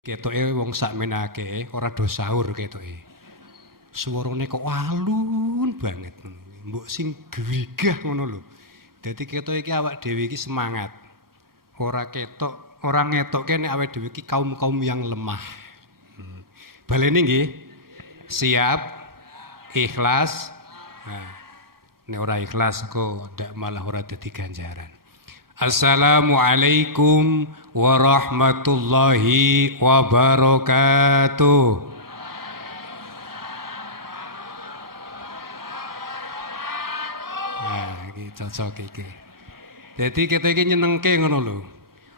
Ketoke wong sakmenake ora do sahur ketoke. Suarane kok alun banget. Mbok sing grigah ngono lho. Dadi ketoke iki awak dhewe iki semangat. Ora ketok, ora ngetokke nek awake dhewe iki kaum-kaum yang lemah. Balene nggih. Siap, ikhlas. Nah, nek ora ikhlas kok ndak malah ora dadi ganjaran. Assalamualaikum warahmatullahi wabarakatuh. Nah, iki cocok iki. Dadi kita iki nyenengke ngono lho.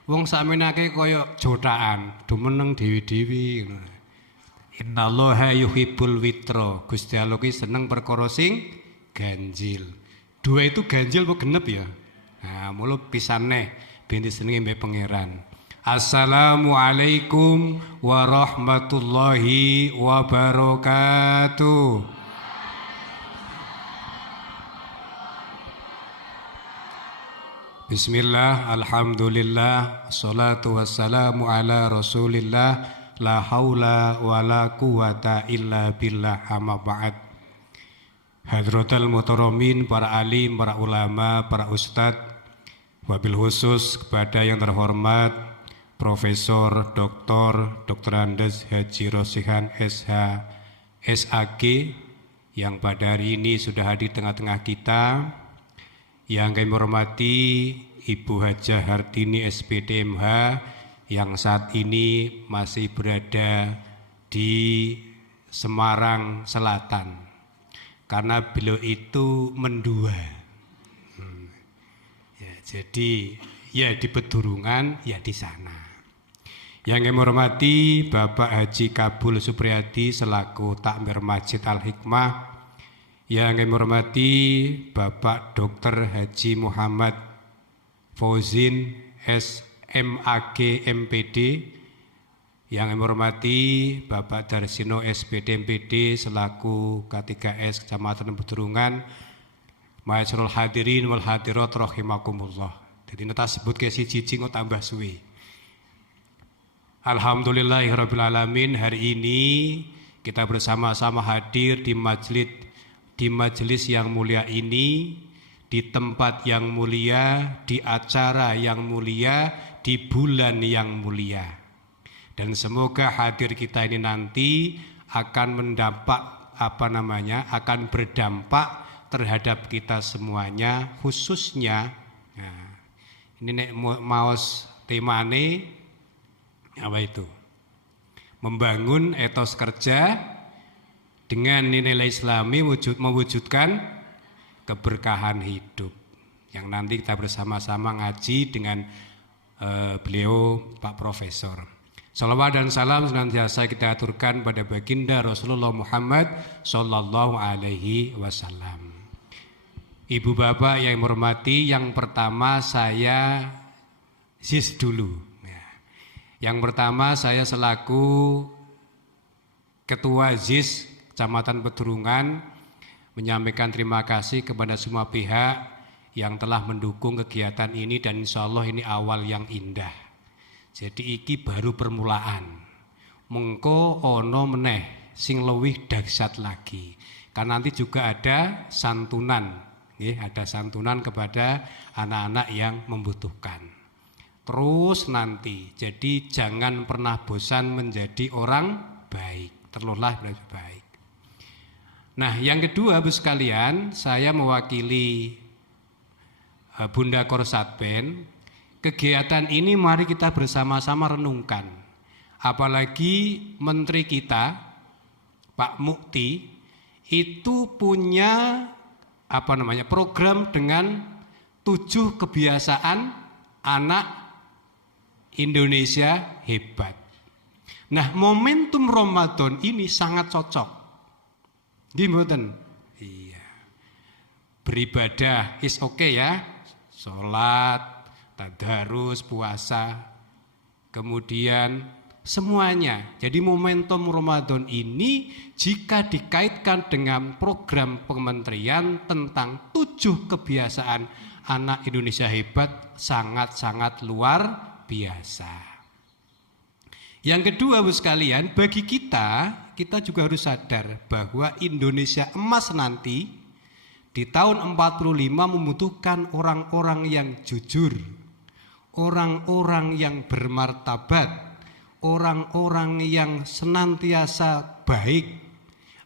Wong sakmenake kaya jotaan, do meneng dewi-dewi ngono. Innallaha yuhibbul witra. Gusti Allah ki seneng perkara sing ganjil. Dua itu ganjil apa genep ya? Nah, mulu pisane ben disenengi mbek pangeran. Assalamualaikum warahmatullahi wabarakatuh. Bismillah, alhamdulillah, salatu wassalamu ala rasulillah, la haula wa la quwata illa billah, amma ba'd. Hadratul muhtaramin, para alim, para ulama, para ustadz, wabil khusus kepada yang terhormat Profesor Dr. Andes Haji Rosihan SH SAG yang pada hari ini sudah hadir di tengah-tengah kita, yang kami hormati Ibu Hajah Hartini SPD MH yang saat ini masih berada di Semarang Selatan karena beliau itu mendua. Jadi ya di Pedurungan ya di sana. Yang kami hormati Bapak Haji Kabul Supriyadi selaku Takmir Masjid Al Hikmah. Yang kami hormati Bapak Dr. Haji Muhammad Fauzin SMAG MPD. Yang kami hormati Bapak Darsino SPD MPD selaku K3S Kecamatan Pedurungan. Ma'asyiral hadirin wal hadirat rahimakumullah. Jadi neta sebut ke si cicing tambah suwi. Alhamdulillahirabbil alamin, hari ini kita bersama-sama hadir di majelis yang mulia ini, di tempat yang mulia, di acara yang mulia, di bulan yang mulia. Dan semoga hadir kita ini nanti akan akan berdampak terhadap kita semuanya, khususnya nah, ini nek maos temane apa itu? Membangun etos kerja dengan nilai Islami mewujudkan keberkahan hidup. Yang nanti kita bersama-sama ngaji dengan beliau Pak Profesor. Salawat dan salam senantiasa kita aturkan pada baginda Rasulullah Muhammad sallallahu alaihi wasallam. Ibu bapak yang hormati, yang pertama saya ZIS dulu. Yang pertama saya selaku Ketua ZIS Kecamatan Pedurungan menyampaikan terima kasih kepada semua pihak yang telah mendukung kegiatan ini, dan insya Allah ini awal yang indah. Jadi iki baru permulaan. Mengko ono meneh sing luwih dahsyat lagi. Karena nanti juga ada santunan. Ada santunan kepada anak-anak yang membutuhkan. Terus nanti, jadi jangan pernah bosan menjadi orang baik. Teruslah menjadi baik. Nah, yang kedua, Bu sekalian, saya mewakili Bunda Korsatben. Kegiatan ini mari kita bersama-sama renungkan. Apalagi Menteri kita, Pak Mukti, itu punya program dengan 7 kebiasaan anak Indonesia hebat. Nah, momentum Ramadan ini sangat cocok. Gimana? Iya. Beribadah is oke ya. Sholat, tadarus, puasa. Kemudian semuanya. Jadi momentum Ramadan ini jika dikaitkan dengan program kementerian tentang 7 kebiasaan anak Indonesia hebat sangat-sangat luar biasa. Yang kedua, Bapak sekalian, bagi kita juga harus sadar bahwa Indonesia emas nanti di tahun 45 membutuhkan orang-orang yang jujur, orang-orang yang bermartabat, orang-orang yang senantiasa baik,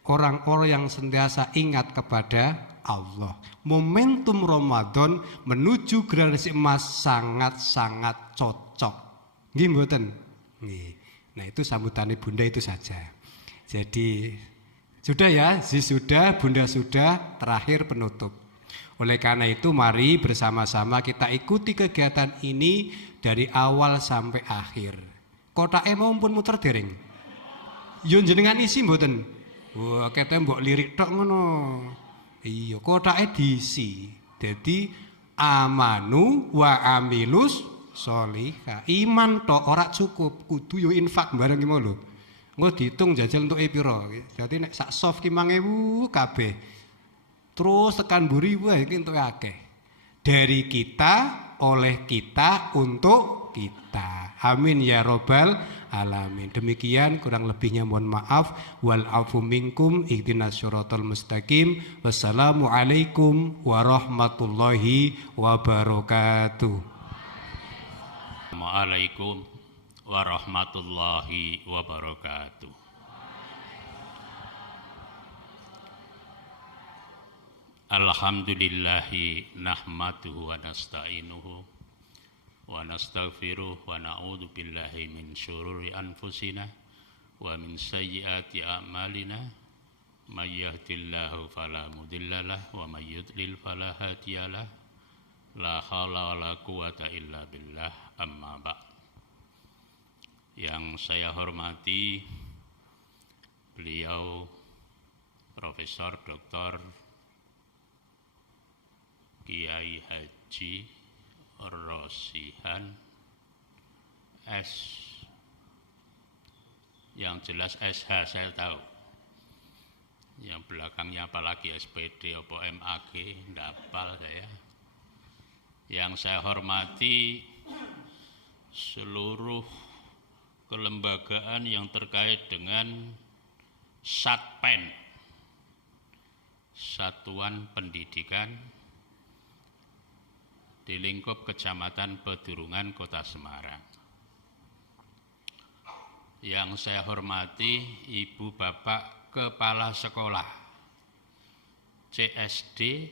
orang-orang yang senantiasa ingat kepada Allah. Momentum Ramadan menuju generasi emas sangat-sangat cocok. Nggih mboten? Nggih. Nah, itu sambutannya Bunda itu saja. Jadi sudah ya, sudah, Bunda sudah, terakhir penutup. Oleh karena itu mari bersama-sama kita ikuti kegiatan ini dari awal sampai akhir. Kotake mau pun muter dereng. Yo jenengan isi mboten? Wah, kete mbok lirik tok ngono. Iya, kotake diisi. Jadi amanu wa amilus sholihah. Iman tok ora cukup, kudu yo infak bareng ki mau lho. Engko diitung jajal entuk pira. Dadi nek sak soft ki 5.000 kabeh. Terus tekan mburi wae iki entuk akeh. Dari kita, oleh kita, untuk kita. Amin ya robbal alamin. Demikian, kurang lebihnya mohon maaf. Wal afu minkum, ihdinas syiratal mustaqim. Wassalamualaikum warahmatullahi wabarakatuh. Assalamualaikum warahmatullahi wabarakatuh. Alhamdulillahi nahmaduhu wa nasta'inuhu wa nastaghfiruh wa na'udzu billahi min syururi anfusina wa min sayyiati a'malina may yahdihillahu fala mudhillalah wa may yudlil fala hadiyalah. La haula wala quwata illa billah, amma ba'd. Yang saya hormati beliau Profesor Dr. Kiai Haji Rosihan S. Yang jelas SH saya tahu. Yang belakangnya apalagi SPD atau MAG, ndak hafal saya. Yang saya hormati seluruh kelembagaan yang terkait dengan Satpen, Satuan Pendidikan di lingkup Kecamatan Pedurungan, Kota Semarang. Yang saya hormati Ibu Bapak Kepala Sekolah CSD,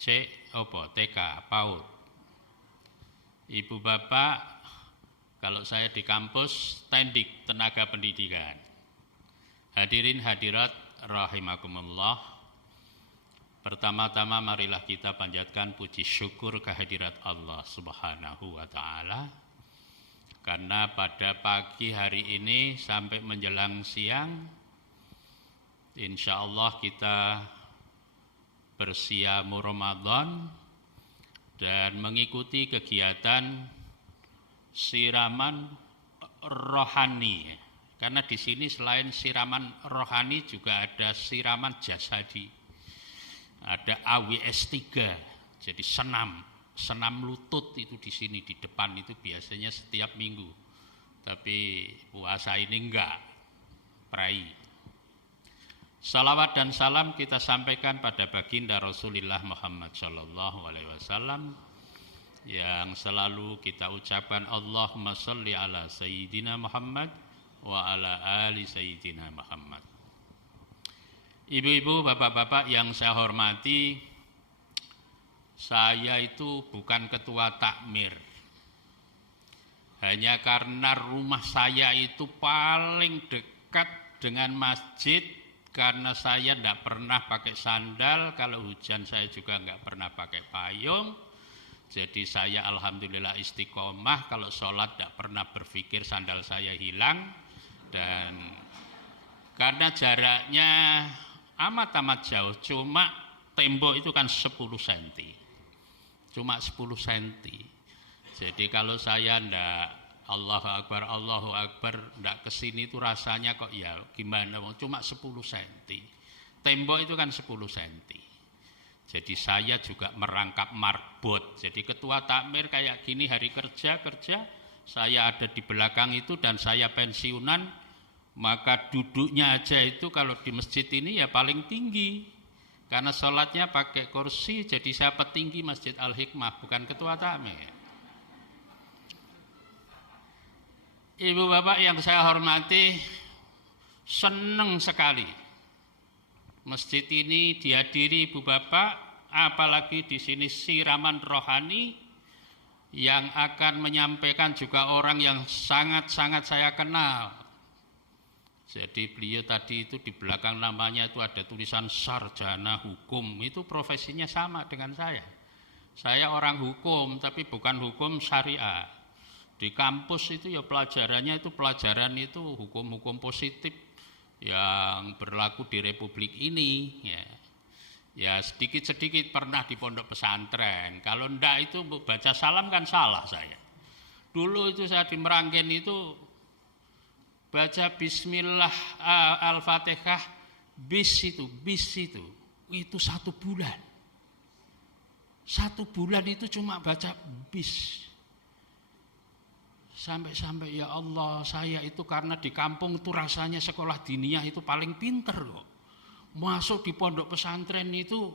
TK, PAUD. Ibu Bapak, kalau saya di kampus, Tendik, Tenaga Pendidikan. Hadirin hadirat rahimakumullah. Pertama-tama marilah kita panjatkan puji syukur kehadirat Allah Subhanahu wa ta'ala. Karena pada pagi hari ini sampai menjelang siang, insya Allah kita bersiamu Ramadan dan mengikuti kegiatan siraman rohani. Karena di sini selain siraman rohani juga ada siraman jasadi. Ada AWS 3, jadi senam lutut itu di sini di depan itu biasanya setiap minggu. Tapi puasa ini enggak, prai. Salawat dan salam kita sampaikan pada baginda Rasulullah Muhammad SAW yang selalu kita ucapkan Allahumma sholli ala Sayyidina Muhammad wa ala ali Sayyidina Muhammad. Ibu-ibu, bapak-bapak yang saya hormati, saya itu bukan ketua takmir. Hanya karena rumah saya itu paling dekat dengan masjid. Karena saya tidak pernah pakai sandal, kalau hujan saya juga nggak pernah pakai payung. Jadi saya alhamdulillah istiqomah, kalau sholat tidak pernah berpikir sandal saya hilang. Dan karena jaraknya amat-amat jauh, cuma tembok itu kan 10 cm. Cuma 10 cm. Jadi kalau saya ndak Allahu Akbar, ndak kesini itu rasanya kok ya gimana, cuma 10 cm. Tembok itu kan 10 cm. Jadi saya juga merangkap marbot. Jadi ketua takmir kayak gini hari kerja, saya ada di belakang itu dan saya pensiunan, maka duduknya aja itu kalau di masjid ini ya paling tinggi. Karena sholatnya pakai kursi, jadi saya petinggi Masjid Al-Hikmah, bukan ketua tamir. Ibu bapak yang saya hormati, senang sekali masjid ini dihadiri ibu bapak, apalagi di sini siraman rohani yang akan menyampaikan juga orang yang sangat-sangat saya kenal. Jadi beliau tadi itu di belakang namanya itu ada tulisan sarjana hukum, itu profesinya sama dengan saya. Saya orang hukum tapi bukan hukum syariah. Di kampus itu ya pelajarannya itu pelajaran itu hukum-hukum positif yang berlaku di Republik ini ya. Ya sedikit-sedikit pernah di pondok pesantren. Kalau ndak itu baca salam kan salah saya. Dulu itu saya di Meranggen itu baca bismillah al-fatihah bis itu 1 bulan. 1 bulan itu cuma baca bis. Sampai-sampai ya Allah, saya itu karena di kampung itu rasanya sekolah diniyah itu paling pinter kok. Masuk di pondok pesantren itu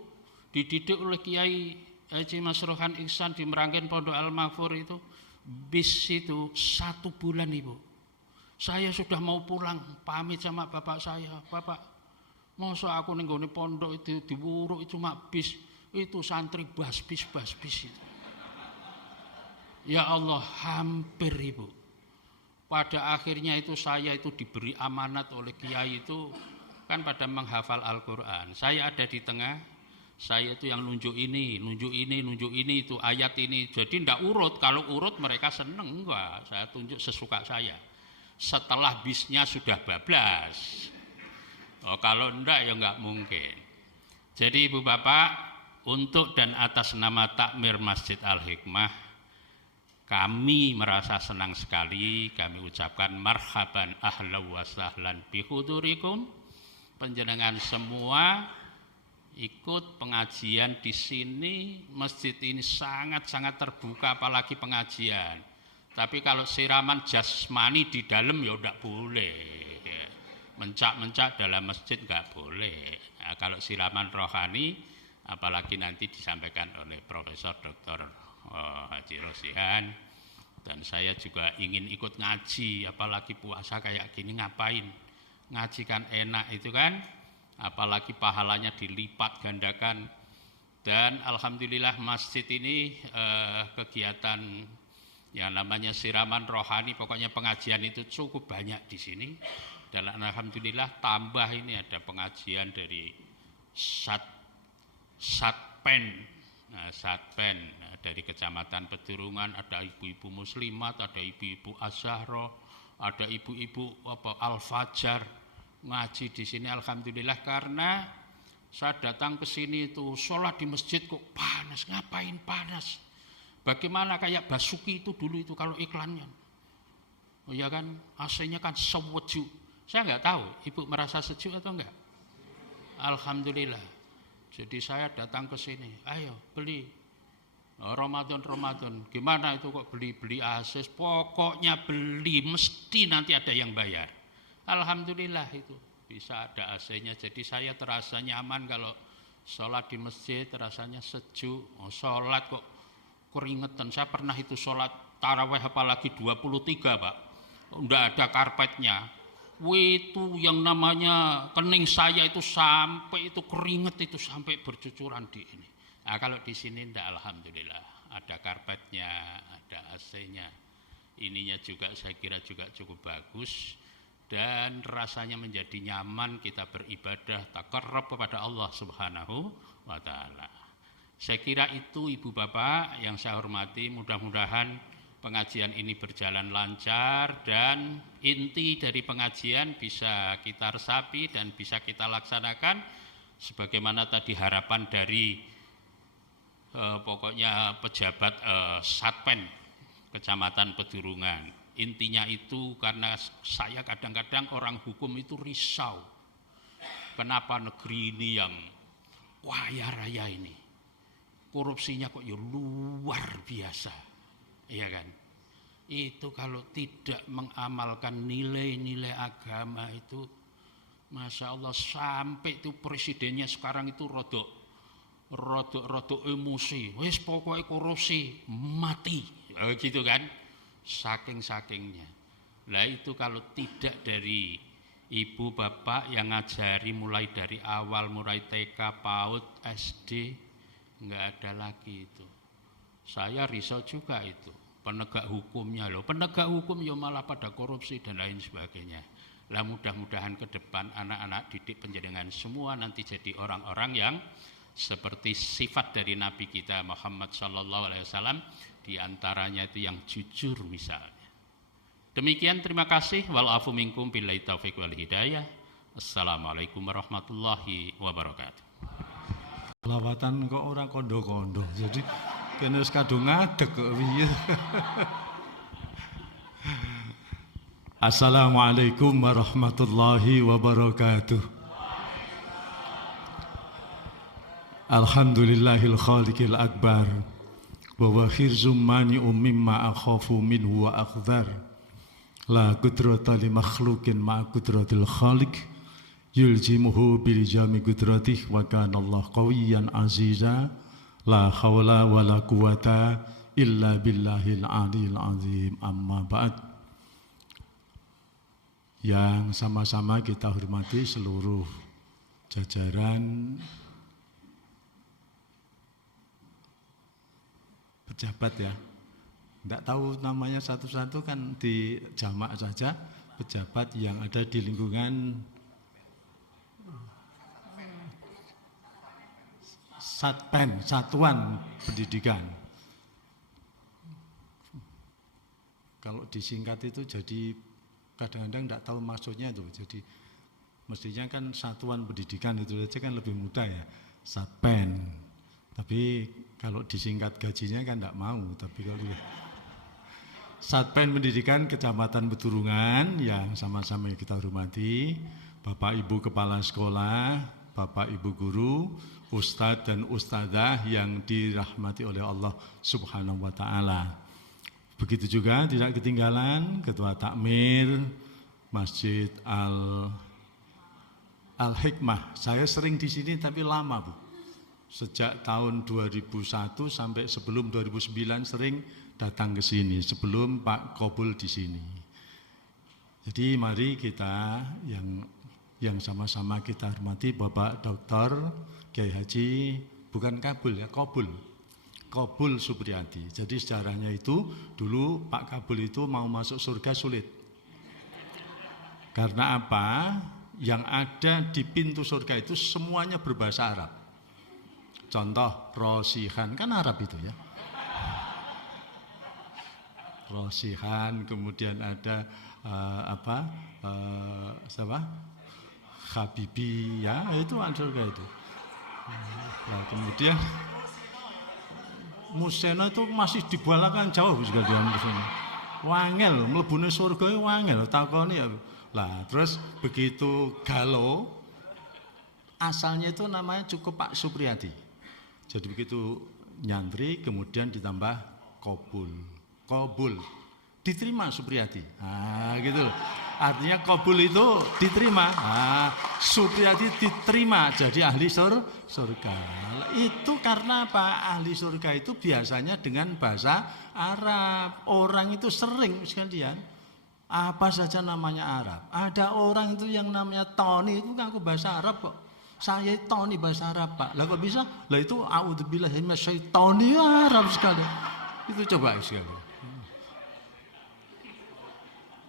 dididik oleh Kiai Haji Masrohan Ihsan di Meranggen Pondok Al-Maghfur itu bis itu 1 bulan Ibu. Saya sudah mau pulang, pamit sama bapak saya. Bapak, masa aku nenggone pondok itu diwuruk itu cuma bis, itu santri bis itu. Ya Allah, hampir Ibu. Pada akhirnya itu saya itu diberi amanat oleh kiai itu kan pada menghafal Al-Qur'an. Saya ada di tengah, saya itu yang nunjuk ini itu ayat ini. Jadi ndak urut, kalau urut mereka seneng enggak, saya tunjuk sesuka saya. Setelah bisnya sudah bablas. Oh, kalau enggak ya enggak mungkin. Jadi Ibu Bapak, untuk dan atas nama Takmir Masjid Al-Hikmah, kami merasa senang sekali, kami ucapkan marhaban ahlan wa sahlan bihudurikum. Panjenengan semua ikut pengajian di sini, masjid ini sangat-sangat terbuka apalagi pengajian. Tapi kalau siraman jasmani di dalam ya tidak boleh. Mencak-mencak dalam masjid enggak boleh. Nah, kalau siraman rohani, apalagi nanti disampaikan oleh Profesor Dr. Haji Rosihan. Dan saya juga ingin ikut ngaji, apalagi puasa kayak gini ngapain. Ngaji kan enak itu kan, apalagi pahalanya dilipat gandakan. Dan alhamdulillah masjid ini kegiatan yang namanya siraman rohani, pokoknya pengajian itu cukup banyak di sini. Dan alhamdulillah tambah ini ada pengajian dari Satpen dari Kecamatan Pedurungan, ada ibu-ibu muslimat, ada ibu-ibu Az-Zahra, ada ibu-ibu Al-Fajar ngaji di sini alhamdulillah. Karena saya datang ke sini itu sholat di masjid kok panas, ngapain panas? Bagaimana kayak Basuki itu dulu itu kalau iklannya, oh ya kan, AC-nya kan sejuk. Saya nggak tahu, Ibu merasa sejuk atau enggak? Alhamdulillah. Jadi saya datang ke sini, ayo beli Ramadan. Gimana itu kok beli AC? Pokoknya beli, mesti nanti ada yang bayar. Alhamdulillah itu bisa ada AC-nya. Jadi saya terasa nyaman kalau sholat di masjid, rasanya sejuk. Oh, sholat kok keringetan. Saya pernah itu sholat taraweh apalagi 23 Pak, enggak ada karpetnya. Itu yang namanya kening saya itu sampai itu keringet itu sampai bercucuran di ini. Nah, kalau di sini enggak, alhamdulillah ada karpetnya, ada AC-nya. Ininya juga saya kira juga cukup bagus dan rasanya menjadi nyaman kita beribadah taqarrab kepada Allah Subhanahu wa taala. Saya kira itu Ibu Bapak yang saya hormati, mudah-mudahan pengajian ini berjalan lancar dan inti dari pengajian bisa kita resapi dan bisa kita laksanakan sebagaimana tadi harapan dari pokoknya pejabat Satpen Kecamatan Pedurungan. Intinya itu karena saya kadang-kadang orang hukum itu risau. Kenapa negeri ini yang kaya raya ini korupsinya kok ya luar biasa, iya kan? itu kalau tidak mengamalkan nilai-nilai agama itu, Masya Allah, sampai itu presidennya sekarang itu rodok emosi, wis pokoknya korupsi mati, gitu kan, saking-sakingnya. Lah itu kalau tidak dari ibu bapak yang ngajari mulai dari awal, mulai TK, PAUD, SD, nggak ada lagi itu. Saya risau juga itu, penegak hukumnya loh, penegak hukum ya malah pada korupsi dan lain sebagainya. Lah mudah-mudahan ke depan anak-anak didik penjenengan semua nanti jadi orang-orang yang seperti sifat dari Nabi kita Muhammad sallallahu alaihi wasallam, diantaranya itu yang jujur misalnya. Demikian, terima kasih. Wal afu minkum billahi taufiq wal hidayah. Assalamualaikum warahmatullahi wabarakatuh. Lawatan kok orang kondo-kondo, jadi kena kadung ngadeg kok piye. Assalamualaikum warahmatullahi wabarakatuh. Alhamdulillahil khaliqil akbar wa wa khirzum mani'um mimma akhafu minhu wa akhdhar. La qudrata li makhluqin ma qudratil khaliq yuljimuhu bil jami qudratihi wa kana Allah qawiyyan aziza. La haula wa la quwata illa billahil aliyil azim. Amma ba'd. Yang sama-sama kita hormati seluruh jajaran pejabat ya. Tidak tahu namanya satu-satu kan di jamak saja, pejabat yang ada di lingkungan Satpen, Satuan Pendidikan. Kalau disingkat itu jadi kadang-kadang tidak tahu maksudnya itu. Jadi mestinya kan Satuan Pendidikan itu saja kan lebih mudah ya, Satpen. Tapi kalau disingkat gajinya kan tidak mau. Tapi kalau Satpen Pendidikan Kecamatan Peturungan yang sama-sama kita hormati, Bapak Ibu Kepala Sekolah, Bapak Ibu Guru, Ustadz dan Ustadzah yang dirahmati oleh Allah Subhanahu wa Ta'ala. Begitu juga tidak ketinggalan Ketua Takmir Masjid Al-Hikmah. Saya sering di sini tapi lama, Bu. Sejak tahun 2001 sampai sebelum 2009 sering datang ke sini sebelum Pak Kobul di sini. Jadi mari kita yang sama-sama kita hormati Bapak Dr. Kiai Haji, bukan Kabul ya, Kobul Supriyadi. Jadi sejarahnya itu dulu Pak Kabul itu mau masuk surga sulit. Karena apa? Yang ada di pintu surga itu semuanya berbahasa Arab. Contoh Rosihan kan Arab itu ya. Rosihan, kemudian ada Habibi ya, itu surga itu. Nah, kemudian Musena itu masih dibalakan jauh juga di Musena. Wangel, mlebune surga itu wangel, takoni ya. Lah, terus begitu galau, asalnya itu namanya cukup Pak Supriyadi. Jadi begitu nyantri, kemudian ditambah Kobul, diterima Supriyadi. Nah, gitu. Artinya Kobul itu diterima, Supriyadi diterima jadi ahli surga. Itu karena apa? Ahli surga itu biasanya dengan bahasa Arab. Orang itu sering sekalian apa saja namanya Arab. Ada orang itu yang namanya Tony itu ngaku bahasa Arab kok. Saya Tony bahasa Arab, Pak. Lah kok bisa? Lah itu a'udzubillahi minasyaitonir Arab sekali. Itu coba sekali.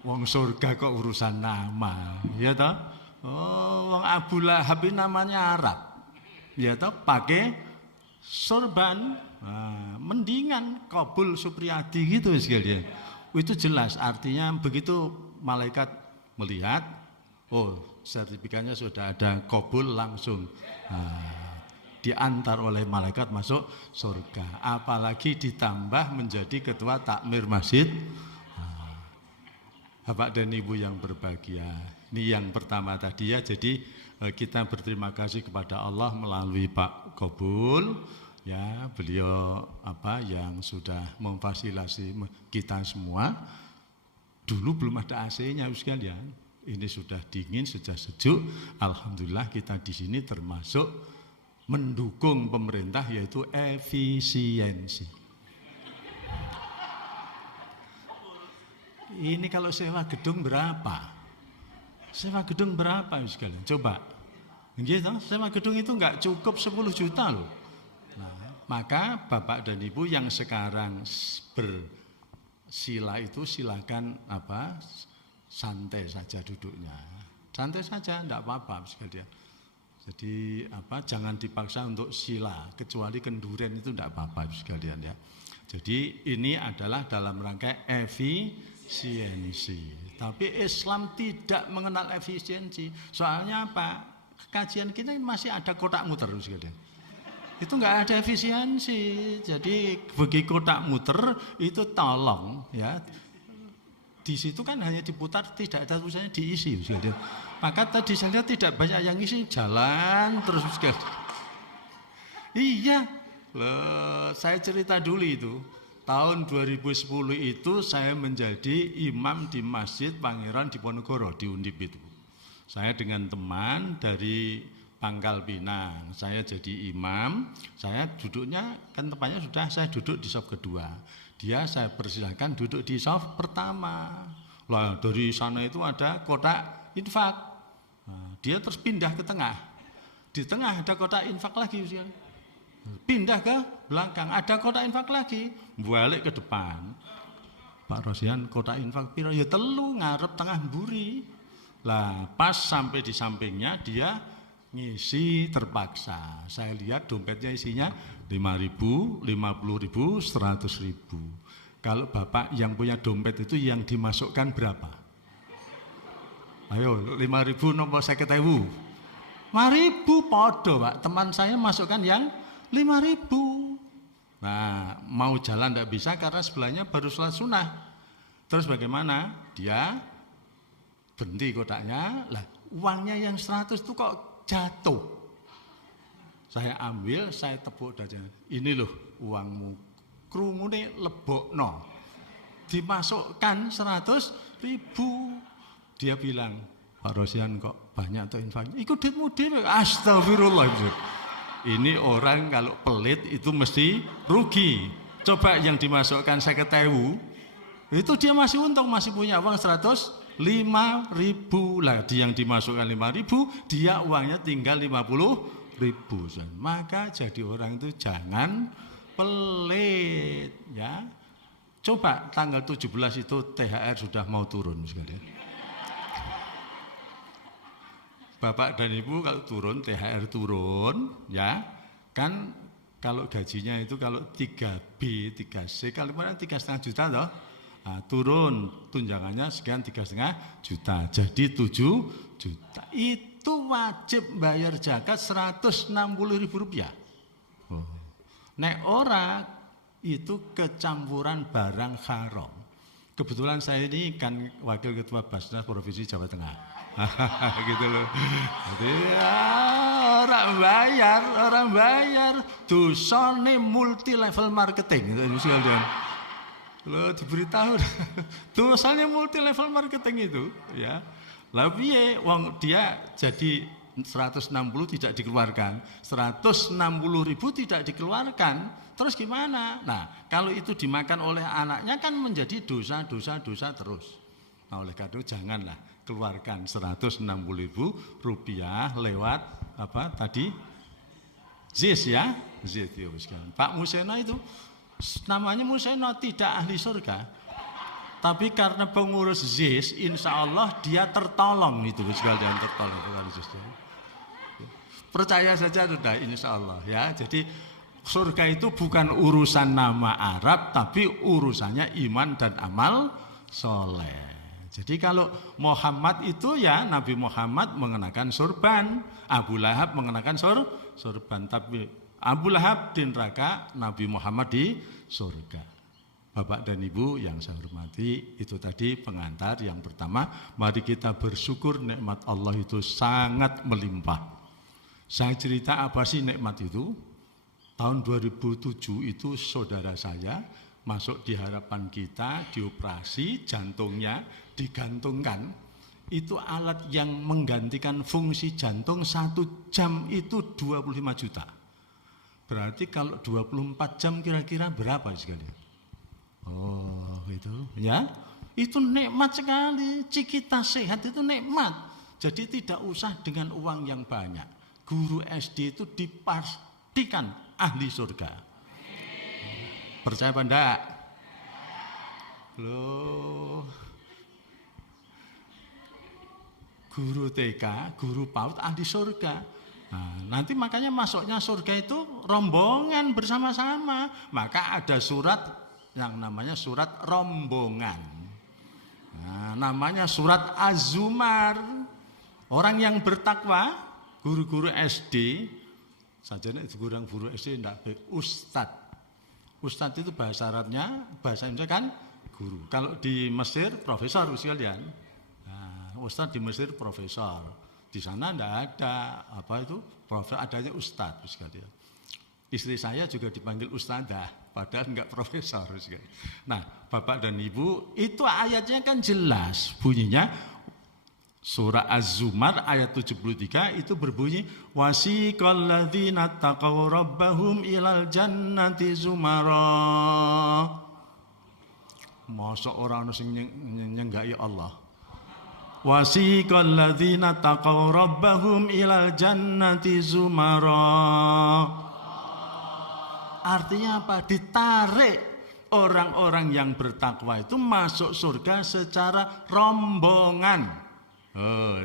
Wong surga kok urusan nama, ya toh? Oh, wong Abu Lahab namanya Arab. Ya toh, pakai sorban. Nah, mendingan Kobul Supriyadi gitu sekalian. Itu jelas artinya begitu malaikat melihat, oh, sertifikatnya sudah ada Kobul langsung. Diantar oleh malaikat masuk surga. Apalagi ditambah menjadi ketua takmir masjid. Bapak dan Ibu yang berbahagia, ini yang pertama tadi ya. Jadi kita berterima kasih kepada Allah melalui Pak Kobul Ya, beliau yang sudah memfasilitasi kita semua. Dulu belum ada AC-nya sekalian. Ini sudah dingin, sudah sejuk. Alhamdulillah kita di sini termasuk mendukung pemerintah yaitu efisiensi. Ini kalau sewa gedung berapa? Sewa gedung berapa sekalian? Coba. Gitu, sewa gedung itu enggak cukup 10 juta loh. Nah, maka Bapak dan Ibu yang sekarang bersila itu silakan santai saja duduknya. Santai saja, enggak apa-apa sekalian. Jadi jangan dipaksa untuk sila, kecuali kenduren itu enggak apa-apa sekalian ya. Jadi ini adalah dalam rangka efisiensi. Tapi Islam tidak mengenal efisiensi. Soalnya apa? Kajian kita masih ada kotak muter sekalian. Itu enggak ada efisiensi. Jadi bagi kotak muter itu tolong ya. Di situ kan hanya diputar, tidak ada tulisannya diisi sekalian. Maka tadi saya lihat tidak banyak yang isi, jalan terus sekalian. Iya. Loh, saya cerita dulu itu. Tahun 2010 itu saya menjadi imam di Masjid Pangeran Diponegoro di Undip itu. Saya dengan teman dari Pangkal Pinang, saya jadi imam, saya duduknya kan tempatnya sudah saya duduk di saf kedua. Dia saya persilahkan duduk di saf pertama. Lah dari sana itu ada kotak infak. Nah, dia terus pindah ke tengah. Di tengah ada kotak infak lagi. Pindah ke belakang, ada kotak infak lagi. Balik ke depan. Pak Rosian kotak infak piro? Ya telu ngarep tengah mburi. Lah pas sampai di sampingnya dia ngisi terpaksa. Saya lihat dompetnya isinya 5.000, 50.000, 100.000. Kalau Bapak yang punya dompet itu yang dimasukkan berapa? Ayo 5.000 nomor 50.000. 5.000 podo Pak. Teman saya masukkan yang 5.000. Nah mau jalan tidak bisa karena sebelahnya baru sholat sunnah. Terus bagaimana? Dia berhenti kotaknya, lah uangnya yang 100 itu kok jatuh. Saya ambil, saya tepuk dada. Ini loh uangmu. Krungune lebokno. Dimasukkan 100.000. Dia bilang, Pak Rosian kok banyak tuh infaknya. Ikut duitmu dhewe. Astagfirullah. Ini orang kalau pelit itu mesti rugi. Coba yang dimasukkan 50.000, itu dia masih untung, masih punya uang 105.000 lah. Dia yang dimasukkan 5.000, dia uangnya tinggal 50.000. Maka jadi orang itu jangan pelit ya. Coba tanggal 17 itu THR sudah mau turun sekalian. Bapak dan Ibu kalau turun, THR turun ya. Kan kalau gajinya itu kalau 3B, 3C, kalau mana 3,5 juta toh. Nah, turun tunjangannya sekian 3,5 juta, jadi 7 juta. Itu wajib bayar zakat 160.000 rupiah. Oh. Nek ora itu kecampuran barang haram. Kebetulan saya ini kan wakil ketua Basnas Provinsi Jawa Tengah. Gitu loh. Jadi ya, orang bayar. Dosane multi level marketing itu sekalian. Lo diberitahu dosanya multi level marketing itu ya. Lah piye wong dia jadi 160 tidak dikeluarkan, 160.000 tidak dikeluarkan. Terus gimana? Nah, kalau itu dimakan oleh anaknya kan menjadi dosa terus. Nah, oleh karena itu janganlah keluarkan 160.000 rupiah lewat apa tadi? ZIS ya. ZIS ya, Pak Musena itu namanya Musena tidak ahli surga, tapi karena pengurus ZIS, insya Allah dia tertolong itu sekalian tertolong. Percaya saja sudah insya Allah ya. Jadi surga itu bukan urusan nama Arab, tapi urusannya iman dan amal soleh. Jadi kalau Muhammad itu ya Nabi Muhammad mengenakan surban, Abu Lahab mengenakan surban, tapi Abu Lahab di neraka, Nabi Muhammad di surga. Bapak dan Ibu yang saya hormati, itu tadi pengantar yang pertama. Mari kita bersyukur nikmat Allah itu sangat melimpah. Saya cerita apa sih nikmat itu? tahun 2007 itu saudara saya masuk di Harapan Kita, dioperasi, jantungnya digantungkan. Itu alat yang menggantikan fungsi jantung 1 jam itu 25 juta. Berarti kalau 24 jam kira-kira berapa sekali? Oh itu ya. Itu nikmat sekali, Cikita sehat itu nikmat. Jadi tidak usah dengan uang yang banyak. Guru SD itu dipastikan ahli surga. Percaya apa enggak? Loh. Guru TK, guru PAUD ahli surga. Nah, nanti makanya masuknya surga itu rombongan bersama-sama. Maka ada surat yang namanya surat rombongan. Nah, namanya surat Az-Zumar. Orang yang bertakwa, guru-guru SD, sajane guru SD tidak baik, ustadz. Ustadz itu bahasa Arabnya, bahasa Indonesia kan guru. Kalau di Mesir profesor sekalian. Nah, ustadz di Mesir profesor. Di sana tidak ada apa itu profesor, adanya ustadz sekalian. Istri saya juga dipanggil ustadzah, padahal enggak profesor. Nah, Bapak dan Ibu, itu ayatnya kan jelas bunyinya. Surah Az-Zumar ayat 73 itu berbunyi wasiqal ladzina taqaw rabbahum ilal jannati zumara. Masa orang sing nyenggaki Allah. Wasiqal ladzina taqaw rabbahum ilal jannati zumara. Artinya apa? Ditarik orang-orang yang bertakwa itu masuk surga secara rombongan. Oh,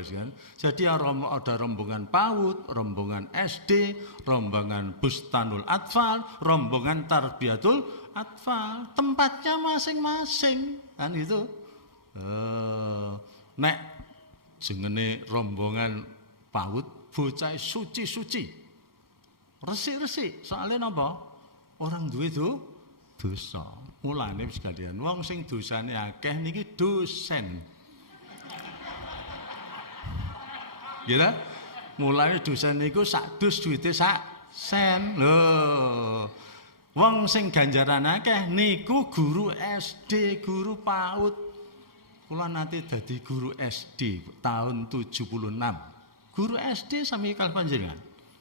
jadi ada rombongan PAUD, rombongan SD, rombongan Bustanul Atfal, rombongan Tarbiyatul Atfal. Tempatnya masing-masing, kan itu. Nek jenenge rombongan PAUD, bocah suci-suci, resik-resik. Soalnya napa? Orang duwe itu dosa. Mulane sekalian, wong sing dosane akeh niki dosen. Gitu? Mulane dosen niku sak dus duwite sak sen. Lho. Wong sing ganjaran akeh niku guru SD, guru PAUD. Kula nate dadi guru SD tahun 76. Guru SD sami kali panjenengan.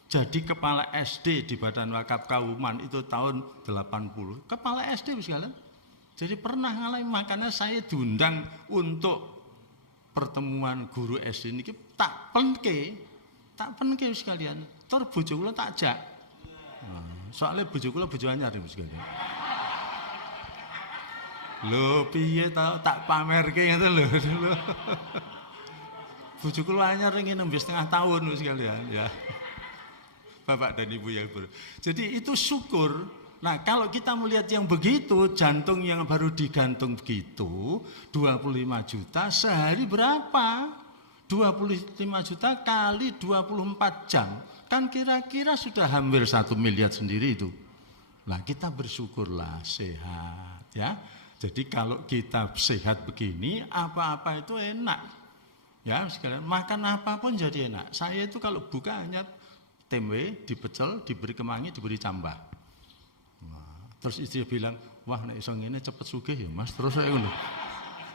Jadi kepala SD di Badan Wakaf Kauman itu tahun 80. Kepala SD sekalian. Jadi pernah ngalami, makanya saya diundang untuk pertemuan guru SD ini tak penke sekalian. Tur bojo kula tak jak. Nah, soalnya bojo kula bojo anyar sekalian. Lho piye ta tak pamerke ngoten lho. Bojo kula anyar ngene 2,5 tahun sekalian ya. Bapak dan Ibu yang jadi itu syukur. Nah, kalau kita melihat yang begitu, jantung yang baru digantung begitu, 25 juta sehari berapa? 25 juta kali 24 jam. Kan kira-kira sudah hampir 1 miliar sendiri itu. Nah, kita bersyukurlah sehat ya. Jadi kalau kita sehat begini, apa-apa itu enak. Ya, sekalian makan apapun jadi enak. Saya itu kalau buka hanya tempe, dipecel, diberi kemangi, diberi cambah. Nah, terus istri bilang, wah nek iso ngene cepet sugih ya Mas. Terus saya ngono.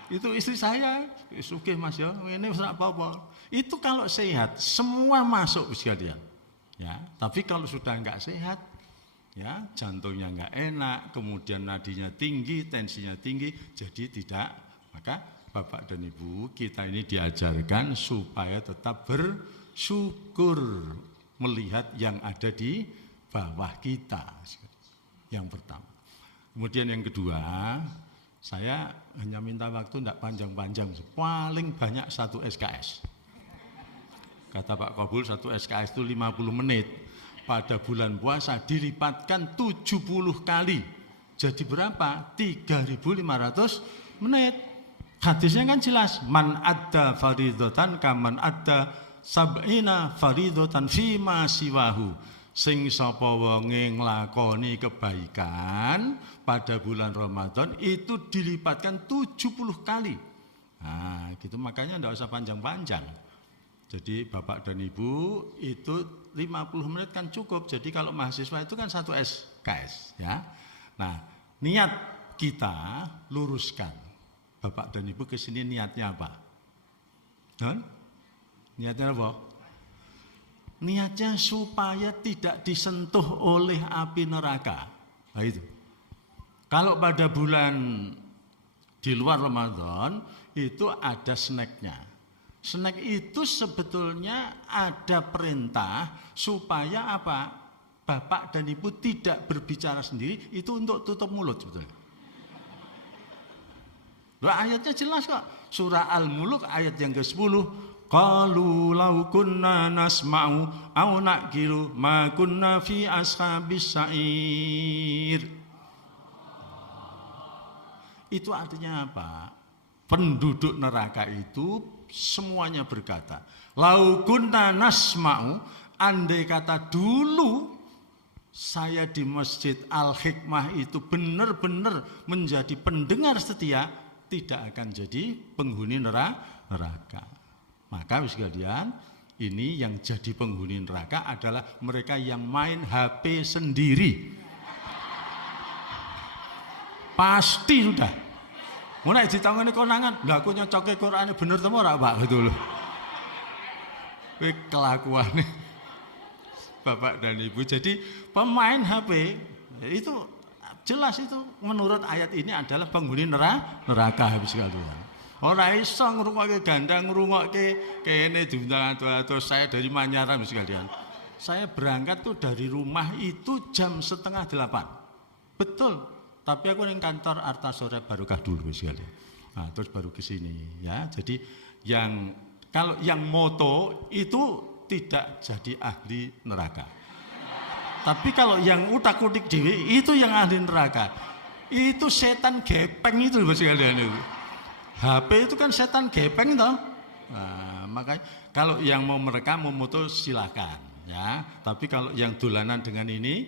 Itu istri saya, sugih Mas ya, ngene wis ora apa-apa. Itu kalau sehat, semua masuk sekalian. Ya, tapi kalau sudah enggak sehat, ya, jantungnya enggak enak, kemudian nadinya tinggi, tensinya tinggi, jadi tidak. Maka Bapak dan Ibu, kita ini diajarkan supaya tetap bersyukur melihat yang ada di bawah kita. Yang pertama. Kemudian yang kedua, saya hanya minta waktu tidak panjang-panjang, paling banyak 1 SKS. Kata Pak Qabul 1 SKS itu 50 menit. Pada bulan puasa dilipatkan 70 kali. Jadi berapa? 3.500 menit. Hadisnya kan jelas, man adda faridatan kaman adda sab'ina faridatan fima siwahu. Sing sapa wonge nglakoni kebaikan pada bulan Ramadan itu dilipatkan 70 kali. Nah, gitu makanya enggak usah panjang-panjang. Jadi Bapak dan Ibu itu 50 menit kan cukup. Jadi kalau mahasiswa itu kan 1 SKS ya. Nah, niat kita luruskan. Bapak dan Ibu ke sini niatnya apa? Niatnya apa? Niatnya supaya tidak disentuh oleh api neraka. Nah itu. Kalau pada bulan di luar Ramadan itu ada snacknya. Snack itu sebetulnya ada perintah supaya apa? Bapak dan Ibu tidak berbicara sendiri, itu untuk tutup mulut sebetulnya. Loh, ayatnya jelas kok. Surah Al-Mulk ayat yang ke-10. Qalu law kunna nasma'u aw naqilu ma kunna fi ashabis sa'ir. Itu artinya apa? Penduduk neraka itu semuanya berkata, lau kunna nasma'u, andai kata dulu saya di Masjid Al-Hikmah itu benar-benar menjadi pendengar setia, tidak akan jadi penghuni neraka. Maka sekalian, ini yang jadi penghuni neraka adalah mereka yang main HP sendiri. Pasti sudah. Mau naik ditangani konangan, lah aku nyocoke Qur'ane bener to ora, Pak, gitu loh. Kuwi kelakuane Bapak dan Ibu. Jadi pemain HP itu jelas itu menurut ayat ini adalah penghuni neraka habis sekalian. Ora iso ngrungokke gandang, ngrungokke kene diundang atau saya dari Manyara habis sekalian. Saya berangkat tuh dari rumah itu jam 7:30. Betul. Tapi aku di kantor Artasore Barokah dulu sekali. Nah, terus baru ke sini ya. Jadi kalau yang moto itu tidak jadi ahli neraka. Tapi kalau yang utak-utik dewe itu yang ahli neraka. Itu setan gepeng itu Bapak sekalian itu. HP itu kan setan gepeng toh. Nah, makanya kalau yang mau merekam mau moto silakan ya. Tapi kalau yang dolanan dengan ini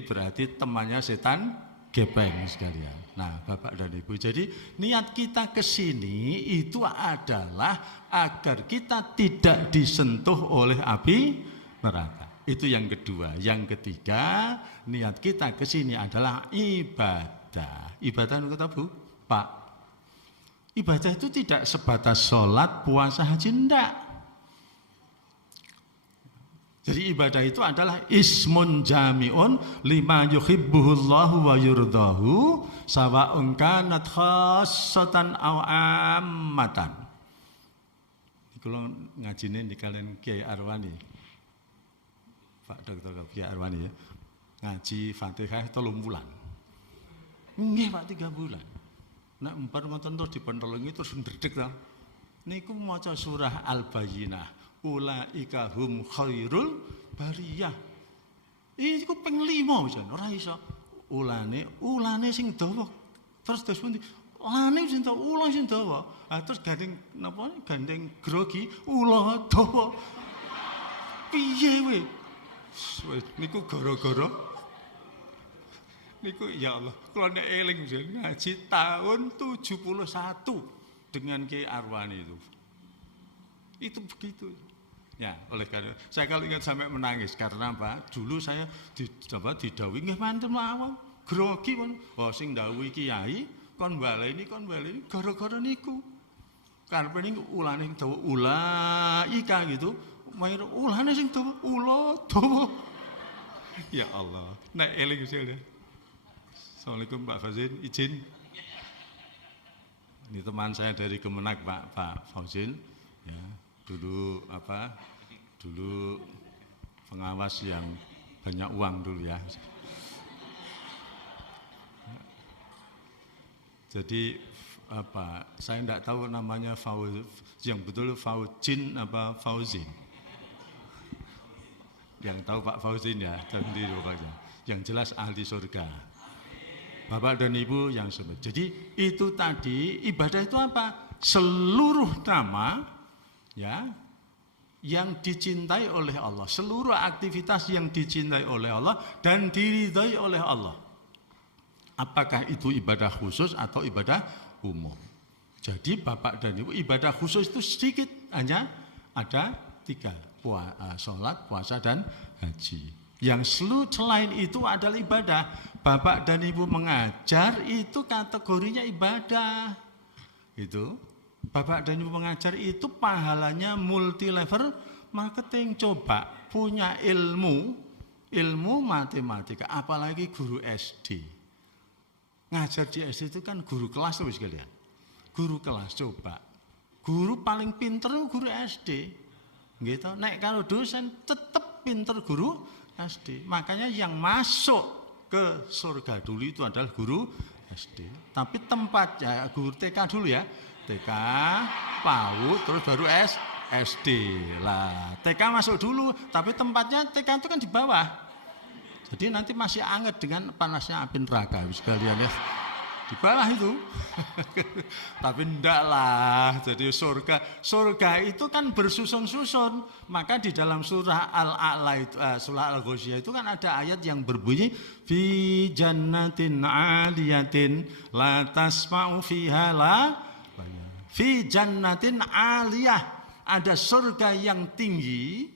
berarti temannya setan gepeng sekalian. Nah, Bapak dan Ibu, jadi niat kita ke sini itu adalah agar kita tidak disentuh oleh api neraka. Itu yang kedua. Yang ketiga, niat kita ke sini adalah ibadah. Ibadah kata Bu, Pak. Ibadah itu tidak sebatas sholat, puasa, haji, enggak. Jadi ibadah itu adalah ismun jami'un lima yuhibbuhullahu wa yurdahu sawa'un kanat khassatan aw ammatan. Kalau ngajine di kalian Kiai Arwani, Pak Dr. Kiai Arwani ya, ngaji Fatihah 3 bulan. Nggih Pak 3 bulan. Nek empat ngoten terus dipentelungi terus ndredeg ta. Niku maca surah Al-Bayyinah. Ulaika hum khairul bariyah. Iku ping 5 jan ora iso. Ulane sing dawa. Terus pundi? Ulane sing dawa, ulah sing dawa. Ah terus gandeng napa? Gandeng grogi, ula dawa. Piye we? Niku gara-gara niku ya Allah, kula nek eling ngaji tahun 71 dengan Kiai Arwani itu. Itu begitu. Ya, oleh karena saya kalau ingat sampai menangis karena apa? Dulu saya didhawuhi nggih mantep mawon, grogi kon. Oh sing dawuhi kiai kon baleni gara-gara niku. Karepe niku ulane sing dawa ulaika gitu, mair ulane sing dawa ula dawa. Ya Allah, nek eling sudah. Assalamualaikum Pak Fauzin, izin. Ini teman saya dari Kemenak Pak Fauzin. Ya, dulu pengawas yang banyak uang dulu ya. Jadi saya tidak tahu namanya yang betul Fauzin apa Fauzin. Yang tahu Pak Fauzin ya, sendiri pokoknya. Yang jelas ahli surga. Bapak dan Ibu yang semua. Jadi itu tadi ibadah itu apa? Seluruh nama ya yang dicintai oleh Allah, seluruh aktivitas yang dicintai oleh Allah dan diridhai oleh Allah. Apakah itu ibadah khusus atau ibadah umum? Jadi Bapak dan Ibu, ibadah khusus itu sedikit, hanya ada 3, sholat, puasa, dan haji. Yang selain itu adalah ibadah. Bapak dan Ibu mengajar itu kategorinya ibadah. Itu Bapak dan Ibu mengajar itu pahalanya multi level marketing. Coba punya ilmu matematika, apalagi guru SD. Ngajar di SD itu kan guru kelas tuh sekalian. Guru kelas, coba. Guru paling pinter guru SD. Gitu. Nek kalau dosen tetap pinter guru SD. Makanya yang masuk ke surga dulu itu adalah guru SD. Tapi tempatnya guru TK dulu ya. TK, PAUD, terus baru SD. Lah, TK masuk dulu, tapi tempatnya TK itu kan di bawah. Jadi nanti masih anget dengan panasnya api neraka sekalian ya. Di bawah itu. Tapi enggak lah. Jadi surga itu kan bersusun-susun. Maka di dalam surah Al-A'la itu, surah Al-Ghasyiyah itu kan ada ayat yang berbunyi fi jannatin 'aliyatin la tasma'u fiha la fi jannatin 'aliyah. Ada surga yang tinggi.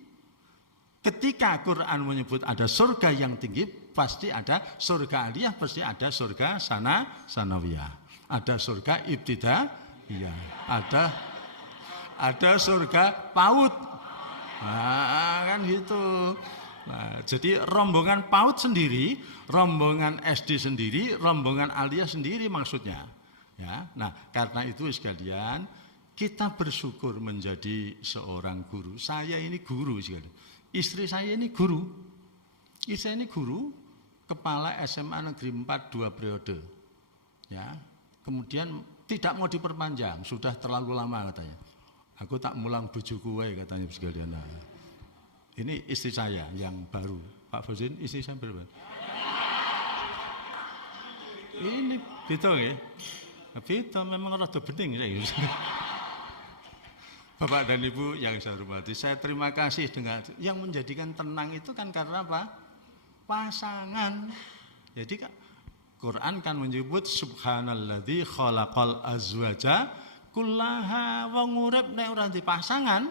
Ketika Quran menyebut ada surga yang tinggi, pasti ada surga aliyah, pasti ada surga sanawiyah. Ada surga ibtidaiyah. Ada surga PAUD. Nah, kan gitu. Nah, jadi rombongan PAUD sendiri, rombongan SD sendiri, rombongan aliyah sendiri maksudnya. Ya. Nah, karena itu sekalian, kita bersyukur menjadi seorang guru. Saya ini guru sekalian. Istri saya ini guru. Istri saya ini guru, kepala SMA Negeri 4 2 periode. Ya. Kemudian tidak mau diperpanjang, sudah terlalu lama katanya. Aku tak mulang bojoku wae katanya sekalian. Nah, ini istri saya yang baru. Pak Fauzin, istri saya berapa? Ini beda ya. Beda memang rada bening saya. Bapak dan Ibu yang saya hormati, saya terima kasih dengan yang menjadikan tenang itu kan karena apa? Pasangan. Jadi Quran kan menyebut subhanalladzi khalaqal azwaja kullaha wong urip nek ora di pasangan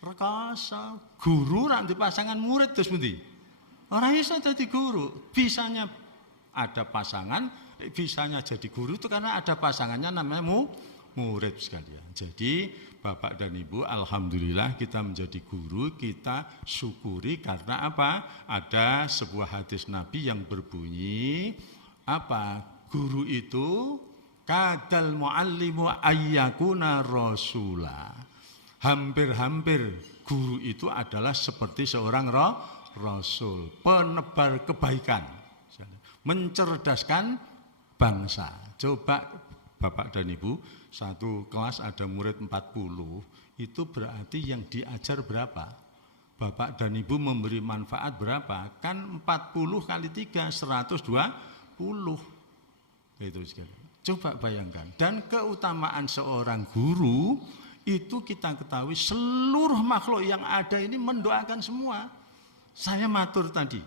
rekoso. Guru ora di pasangan murid terus pundi? Ora iso dadi guru. Bisanya ada pasangan, bisanya jadi guru itu karena ada pasangannya namanya murid sekalian. Jadi Bapak dan Ibu, alhamdulillah kita menjadi guru, kita syukuri karena apa? Ada sebuah hadis Nabi yang berbunyi apa? Guru itu kadal muallimu ayyakuna rasula. Hampir-hampir guru itu adalah seperti seorang rasul, penebar kebaikan, mencerdaskan bangsa. Coba Bapak dan Ibu, satu kelas ada murid 40, itu berarti yang diajar berapa? Bapak dan Ibu memberi manfaat berapa? Kan 40 kali 3, 120. Itu sekali. Coba bayangkan. Dan keutamaan seorang guru, itu kita ketahui seluruh makhluk yang ada ini mendoakan semua. Saya matur tadi,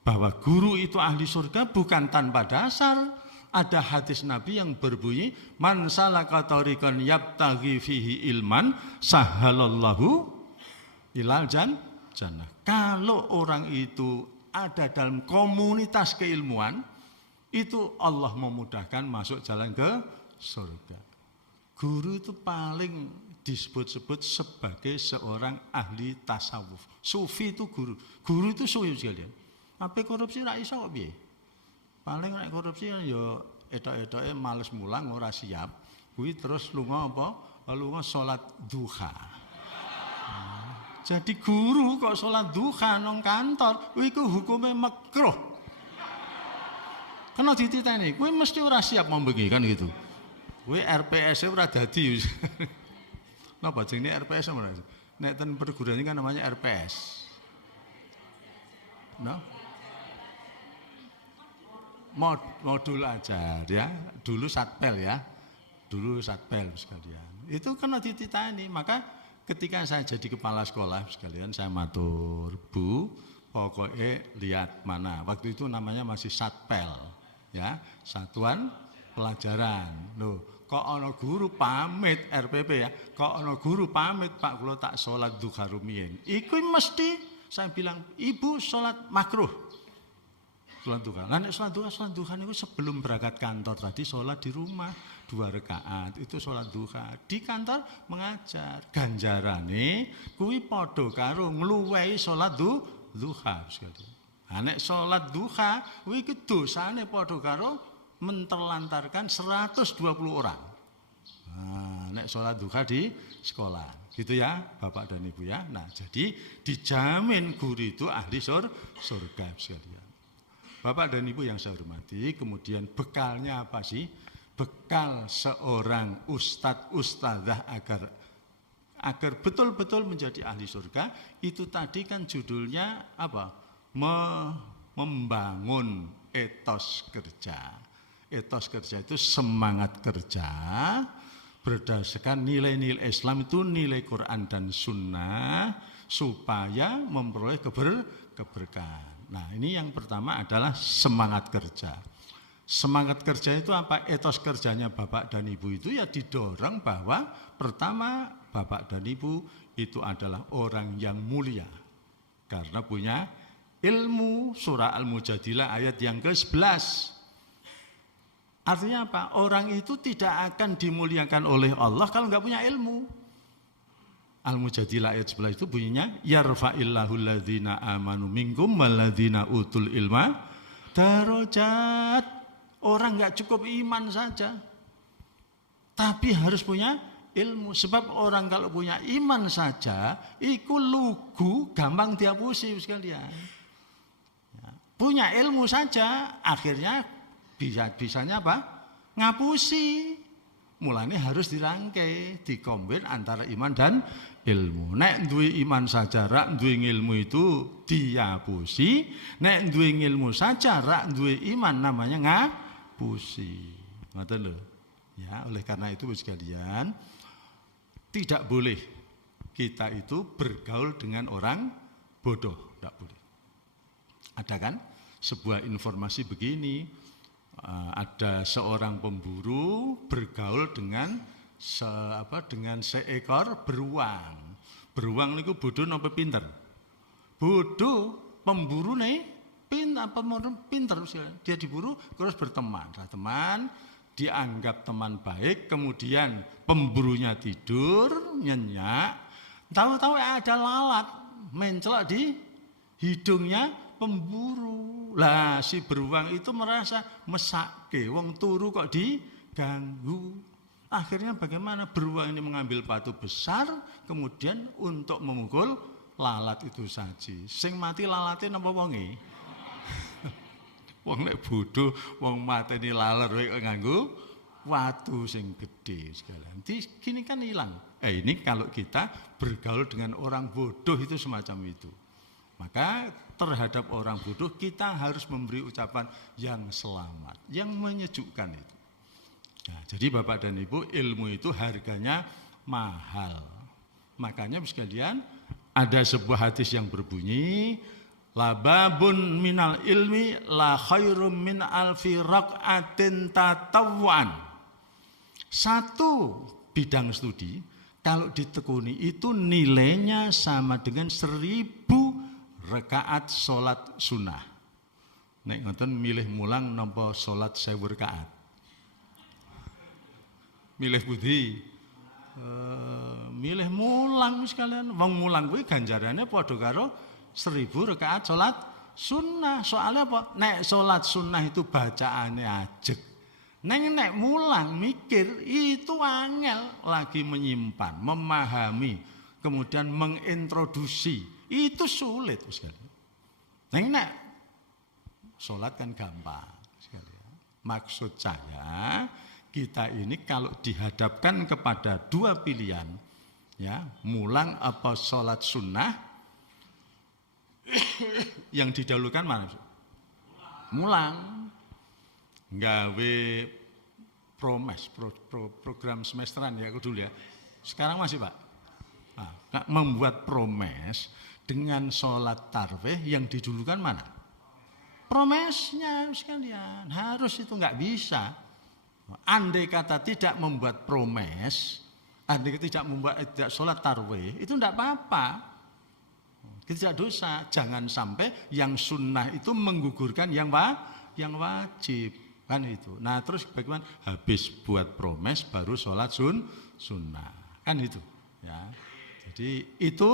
bahwa guru itu ahli surga bukan tanpa dasar. Ada hadis Nabi yang berbunyi man salaka tariqan yabtaghi fihi ilman sahalallahu ilal jannah. Kalau orang itu ada dalam komunitas keilmuan, itu Allah memudahkan masuk jalan ke surga. Guru itu paling disebut-sebut sebagai seorang ahli tasawuf. Sufi itu guru. Guru itu sufi sekalian. Apa korupsi ra iso kok piye? Paling nek korupsi ya etok-etoke males mulang ora siap. Kuwi terus lunga apa? Lunga salat duha. Jadi guru kok salat duha nang kantor, kuwi iku hukume makruh. Kena dititeni, kuwi mesti ora siap membengi kan gitu. Kuwi RPS ora dadi. Napa jenenge RPS ora? Nek ten perguruan ini kan namanya RPS. No? Modul ajar ya, dulu satpel ya, dulu satpel sekalian. Itu kena dititani, maka ketika saya jadi kepala sekolah sekalian saya matur, Bu, pokoknya lihat mana. Waktu itu namanya masih satpel, ya, satuan pelajaran. Loh, kok ana guru pamit RPP ya, kok ana guru pamit Pak kula tak salat duha rumiyin. Iku mesti saya bilang, Ibu salat makruh. Salat duha. Lah nek salat duha niku sebelum berangkat kantor tadi salat di rumah 2 rakaat. Itu salat duha. Di kantor mengajar. Ganjarane kuwi padha karo ngluwehi salat duha sekali. Nah, nek salat duha kuwi iki dosane padha karo menterlantarkan 120 orang. Nah, nek sholat duha di sekolah. Gitu ya Bapak dan Ibu ya. Nah jadi dijamin guru itu ahli surga sekalian. Bapak dan Ibu yang saya hormati, kemudian bekalnya apa sih? Bekal seorang ustadz ustadzah agar betul-betul menjadi ahli surga, itu tadi kan judulnya apa? Membangun etos kerja. Etos kerja itu semangat kerja berdasarkan nilai-nilai Islam, itu nilai Quran dan Sunnah, supaya memperoleh keberkahan. Nah ini yang pertama adalah semangat kerja. Semangat kerja itu apa? Etos kerjanya Bapak dan Ibu itu ya didorong bahwa pertama Bapak dan Ibu itu adalah orang yang mulia karena punya ilmu. Surah Al-Mujadilah ayat yang ke-11. Artinya apa? Orang itu tidak akan dimuliakan oleh Allah kalau nggak punya ilmu. Al-Mujadilah ayat 11 itu bunyinya yarfa'illahu alladzina amanu minkum walladzina utul ilma darajat. Orang nggak cukup iman saja, tapi harus punya ilmu. Sebab orang kalau punya iman saja, iku lugu gampang dihapusi sekalian. Ya, punya ilmu saja, akhirnya bisanya apa? Ngapusi. Mulanya harus dirangkai, dikombin antara iman dan ilmu. Nek duwe iman saja rak duwe ilmu itu diapusi. Nek duwe ilmu saja rak duwe iman namanya ngapusi. Ngoten lho. Ya, oleh karena itu sekalian, tidak boleh kita itu bergaul dengan orang bodoh, tidak boleh. Ada kan sebuah informasi begini, ada seorang pemburu bergaul dengan seekor beruang. Beruang niku bodoh napa pinter? Bodoh, pemburu nih pinter. Dia diburu terus berteman. Teman, dianggap teman baik, kemudian pemburunya tidur, nyenyak. Tahu-tahu ada lalat mencelak di hidungnya pemburu. Lah si beruang itu merasa mesake, wong turu kok diganggu. Akhirnya bagaimana? Beruang ini mengambil batu besar, kemudian untuk memukul lalat itu saji. Sing mati lalatnya napa wonge? Wong nek bodoh, wong mateni lalat wae kok nganggo watu sing gede sekalian. Gini kan hilang. Ini kalau kita bergaul dengan orang bodoh itu semacam itu. Maka terhadap orang bodoh kita harus memberi ucapan yang selamat, yang menyejukkan itu. Nah, jadi Bapak dan Ibu, ilmu itu harganya mahal. Makanya sekalian ada sebuah hadis yang berbunyi, la babun minal ilmi la khairum min alfi raq'atin tatawwan. Satu bidang studi kalau ditekuni itu nilainya sama dengan 1000 rakaat sholat sunnah. Nek ngoten milih mulang nampa sholat 1000 rakaat. Milih budi, milih mulang sekalian. Wong mulang kuwi ganjarannya padha karo 1000 rakaat sholat sunnah. Soalnya apa? Nek sholat sunnah itu bacaannya ajeg. Nek mulang mikir itu angel, lagi menyimpan, memahami, kemudian mengintroduksi. Itu sulit sekali. Nek sholat kan gampang sekali. Maksud saya kita ini kalau dihadapkan kepada dua pilihan, ya mulang apa sholat sunnah, yang didahulukan mana? Mulang. Nggawe program semesteran ya dulu ya. Sekarang masih Pak. Nah, membuat promes dengan sholat tarwih yang didulukan mana? Promesnya sekalian. Harus itu nggak bisa. Andai kata tidak membuat promes, andai tidak tidak sholat tarawih, itu tidak apa-apa. Tidak dosa. Jangan sampai yang sunnah itu menggugurkan yang wajib. Kan itu. Nah terus bagaimana? Habis buat promes baru sholat sunnah. Kan itu. Ya. Jadi itu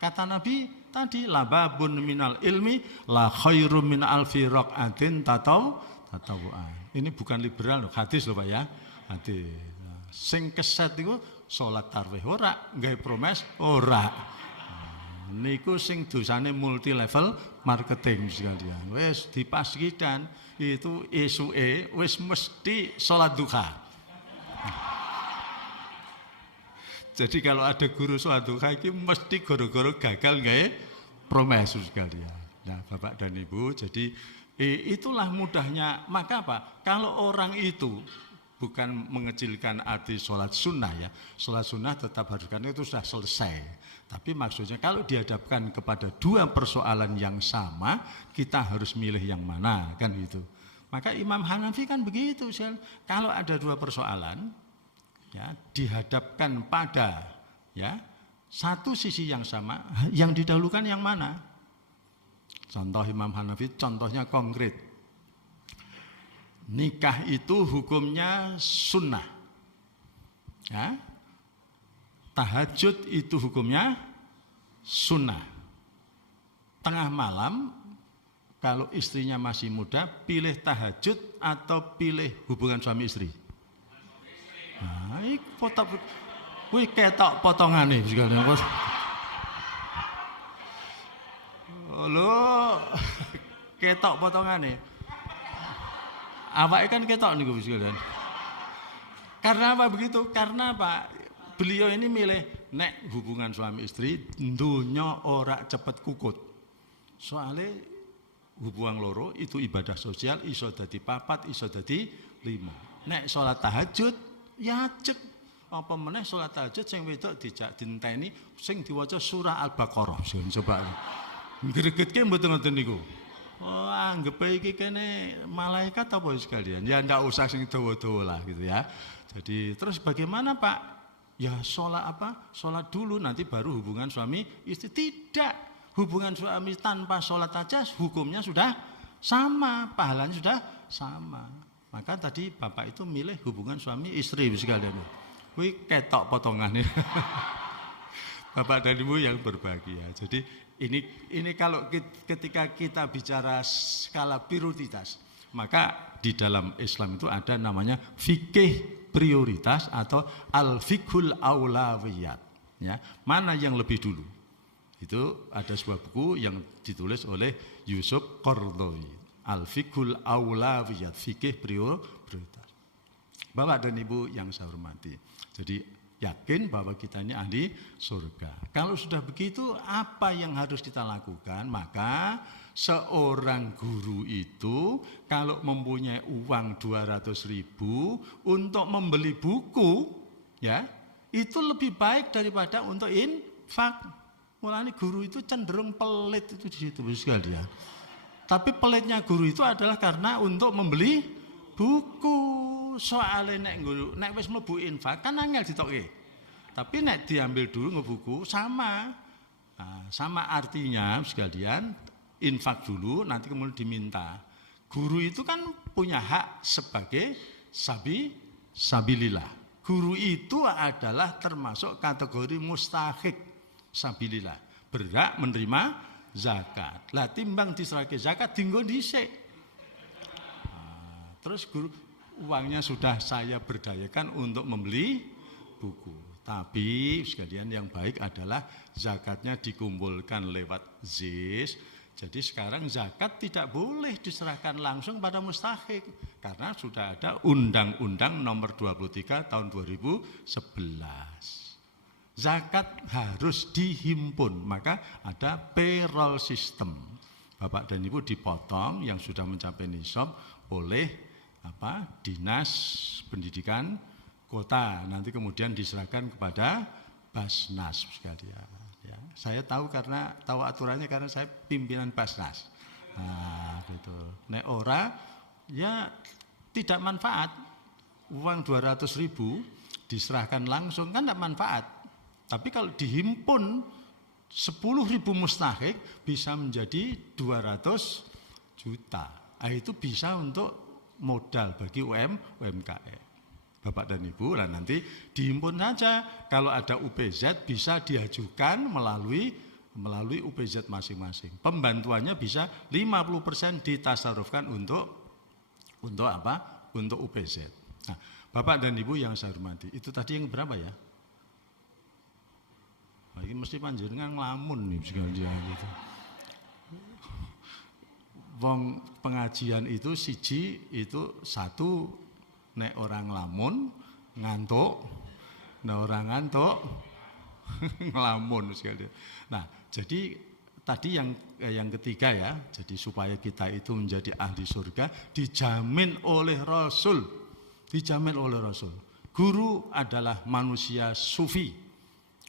kata Nabi tadi, la babun minal ilmi la khairum min alfi raqatin tatawu'an. Ini bukan liberal loh, hadis loh Pak ya. Hadis. Nah, sing keset itu sholat tarawih ora, gawe promes ora. Nah, niku sing dosane multi level marketing sekalian. Wis dipastikan itu esuke wis mesti sholat duha. Jadi kalau ada guru sholat duha ini mesti goro-goro gagal nggak promes sekalian. Nah Bapak dan Ibu, jadi itulah mudahnya. Maka apa? Kalau orang itu bukan mengecilkan arti sholat sunnah ya, sholat sunnah tetap harus, karena itu sudah selesai. Tapi maksudnya kalau dihadapkan kepada dua persoalan yang sama, kita harus milih yang mana, kan gitu. Maka Imam Hanafi kan begitu, kalau ada dua persoalan, ya, dihadapkan pada ya satu sisi yang sama, yang didahulukan yang mana? Contoh Imam Hanafi, contohnya konkret. Nikah itu hukumnya sunnah. Ya. Tahajud itu hukumnya sunnah. Tengah malam kalau istrinya masih muda, pilih tahajud atau pilih hubungan suami istri? Nah, iki foto kuwi ketok potongane sekalian. Lho, ketok potongane. Awake kan ketok niku sekalian. Karena apa begitu? Karena apa? Beliau ini milih nek hubungan suami istri dunya ora cepet kukut. Soalnya hubungan loro itu ibadah sosial, iso dadi 4, iso dadi 5. Nek salat tahajud ya cek apa meneh salat tahajud sing wedok dijak dinteni sing diwaca surah Al-Baqarah. Coba gregetke mboten ngoten niku. Oh, anggepe iki kene malaikat apa sekalian? Ya ndak usah sing dawa-dawa lah gitu ya. Jadi terus bagaimana Pak? Ya sholat apa? Sholat dulu nanti baru hubungan suami istri. Tidak, hubungan suami tanpa sholat aja hukumnya sudah sama, pahalanya sudah sama. Maka tadi Bapak itu milih hubungan suami istri sekalian. Wih ketok potongannya. Bapak dan Ibu yang berbahagia. Jadi ini kalau ketika kita bicara skala prioritas, maka di dalam Islam itu ada namanya fikih prioritas atau al-fiqhul aulawiyat. Ya, mana yang lebih dulu? Itu ada sebuah buku yang ditulis oleh Yusuf Qaradawi, al-fiqhul aulawiyat, fikih prioritas. Bapak dan Ibu yang saya hormati. Jadi yakin bahwa kita ini ahli surga. Kalau sudah begitu, apa yang harus kita lakukan? Maka seorang guru itu kalau mempunyai uang 200.000 untuk membeli buku, ya itu lebih baik daripada untuk infak. Mulanya guru itu cenderung pelit itu di situ sekalian. Tapi pelitnya guru itu adalah karena untuk membeli buku. Soalnya nek wis mlebu infak kan angel ditokke. Tapi nek diambil dulu ngebuku sama. Nah, sama artinya sekalian infak dulu nanti kemudian diminta. Guru itu kan punya hak sebagai sabilillah. Guru itu adalah termasuk kategori mustahik sabilillah. Berhak menerima zakat. Lah timbang diserahke zakat dinggo dhisik. Nah, terus guru uangnya sudah saya berdayakan untuk membeli buku. Tapi sekalian yang baik adalah zakatnya dikumpulkan lewat ZIS. Jadi sekarang zakat tidak boleh diserahkan langsung pada mustahik. Karena sudah ada Undang-Undang nomor 23 tahun 2011. Zakat harus dihimpun, maka ada payroll system. Bapak dan Ibu dipotong yang sudah mencapai nisab oleh Dinas Pendidikan Kota, nanti kemudian diserahkan kepada Basnas sekalian. Ya, saya tahu karena tahu aturannya karena saya pimpinan Basnas. Nah, gitu. Nek ora ya tidak manfaat. uang 200.000 diserahkan langsung kan tidak manfaat. Tapi kalau dihimpun 10.000 mustahik bisa menjadi 200 juta. Nah, itu bisa untuk modal bagi UMKM. Bapak dan Ibu, lah nanti dihimpun saja. Kalau ada UPZ bisa diajukan melalui UPZ masing-masing. Pembantuannya bisa 50% ditasarufkan untuk apa? Untuk UPZ. Nah, Bapak dan Ibu yang saya hormati, itu tadi yang berapa ya? Nah, ini mesti panjenengan ngelamun nih sekalian gitu. Wong pengajian itu siji itu satu nek orang ngelamun ngantuk, nek orang ngantuk ngelamun sekalian. Nah, jadi tadi yang ketiga ya, jadi supaya kita itu menjadi ahli surga dijamin oleh Rasul. Dijamin oleh Rasul. Guru adalah manusia sufi,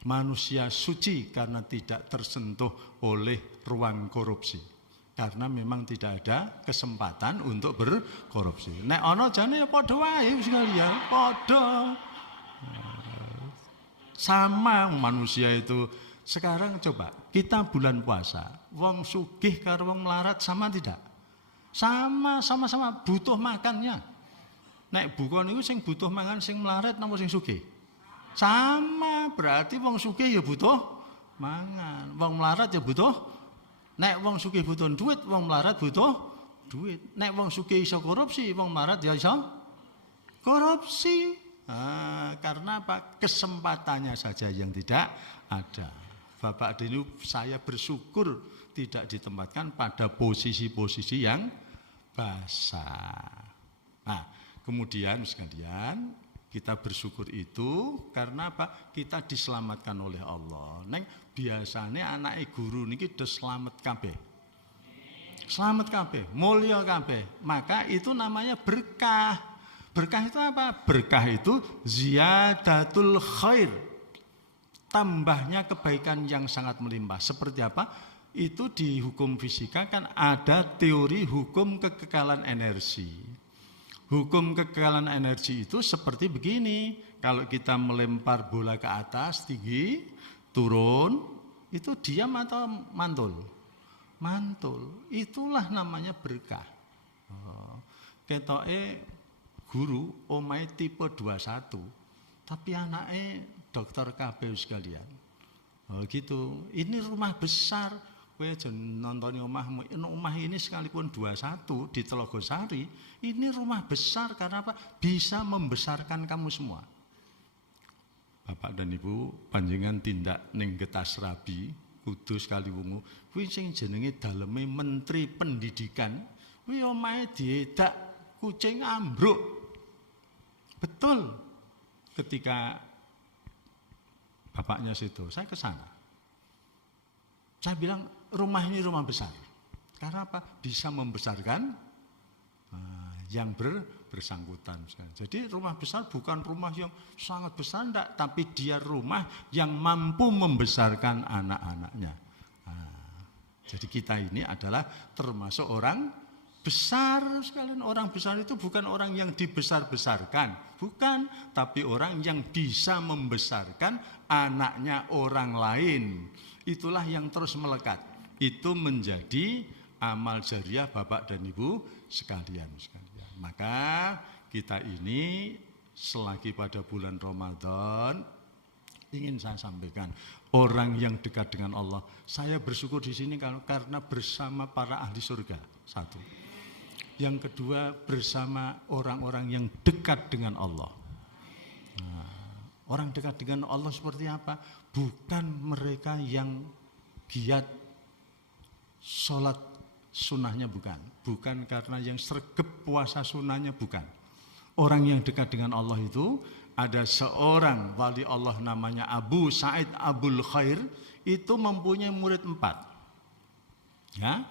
manusia suci karena tidak tersentuh oleh ruang korupsi. Karena memang tidak ada kesempatan untuk berkorupsi. Nek ana jane ya padha wae sekalian, padha. Sama manusia itu. Sekarang coba kita bulan puasa, wong sugih karo wong melarat sama tidak? Sama-sama butuh makannya. Nek buka niku sing butuh mangan sing melarat napa sing sugih? Sama, berarti wong sugih ya butuh mangan, wong melarat ya butuh. Nek wong sugih butuh duit, wong melarat butuh duit. Nek wong sugih iso korupsi, wong melarat ya iso korupsi. Karena apa? Kesempatannya saja yang tidak ada. Bapak Dinu, saya bersyukur tidak ditempatkan pada posisi-posisi yang basah. Nah, kemudian sekalian kita bersyukur itu karena apa? Kita diselamatkan oleh Allah. Neng biasanya anak guru niki selamat kabeh. Selamat kabeh, mulya kabeh. Maka itu namanya berkah. Berkah itu apa? Berkah itu ziyadatul khair. Tambahnya kebaikan yang sangat melimpah. Seperti apa? Itu di hukum fisika kan ada teori hukum kekekalan energi. Hukum kekekalan energi itu seperti begini. Kalau kita melempar bola ke atas tinggi, turun, itu diam atau mantul? Mantul. Itulah namanya berkah. Ketoke guru omahe tipe 21, tapi anaknya dokter KB sekalian. Gitu. Ini rumah besar. Kowe aja nontoni omahmu. Omah ini sekalipun 21 di Telogosari, ini rumah besar karena apa? Bisa membesarkan kamu semua. Bapak dan Ibu, panjenengan tindak ning Getasrabi, Kudus Kaliwungu, kuwi sing jenenge daleme Menteri Pendidikan, kuwi omahe diedak kucing ambruk. Betul. Ketika bapaknya situ, saya ke sana. Saya bilang rumah ini rumah besar. Karena apa? Bisa membesarkan yang bersangkutan. Jadi rumah besar bukan rumah yang sangat besar, enggak, tapi dia rumah yang mampu membesarkan anak-anaknya. Jadi kita ini adalah termasuk orang besar sekalian. Orang besar itu bukan orang yang dibesar-besarkan, bukan, tapi orang yang bisa membesarkan anaknya orang lain. Itulah yang terus melekat. Itu menjadi amal jariah Bapak dan Ibu sekalian. Maka kita ini selagi pada bulan Ramadan ingin saya sampaikan, orang yang dekat dengan Allah, saya bersyukur di sini karena bersama para ahli surga. Satu. Yang kedua, bersama orang-orang yang dekat dengan Allah. Orang dekat dengan Allah seperti apa? Bukan mereka yang giat sholat sunnahnya, bukan karena yang sregep puasa sunnahnya, bukan. Orang yang dekat dengan Allah itu ada seorang wali Allah namanya Abu Sa'id Abul Khair, itu mempunyai murid 4. Ya.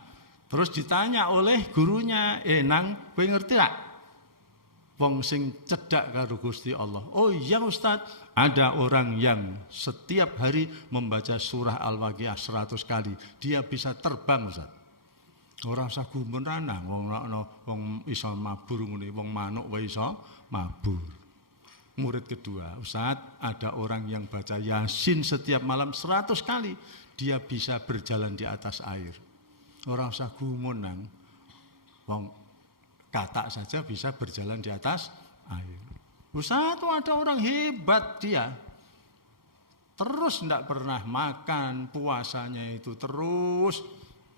Terus ditanya oleh gurunya, nang kowe ngerti tak? Wong sing cedak karo Gusti Allah. Oh iya Ustaz, ada orang yang setiap hari membaca surah Al-Waqiah 100 kali. Dia bisa terbang, Ustaz. Ora usah gumun ranang, wong iso mabur ngene, wong manuk wae iso mabur. murid kedua, Ustadz, ada orang yang baca Yasin setiap malam 100 kali, dia bisa berjalan di atas air. Orang usah gumunang, wong katak saja bisa berjalan di atas air. Ustadz, ada orang hebat dia, terus tidak pernah makan, puasanya itu terus,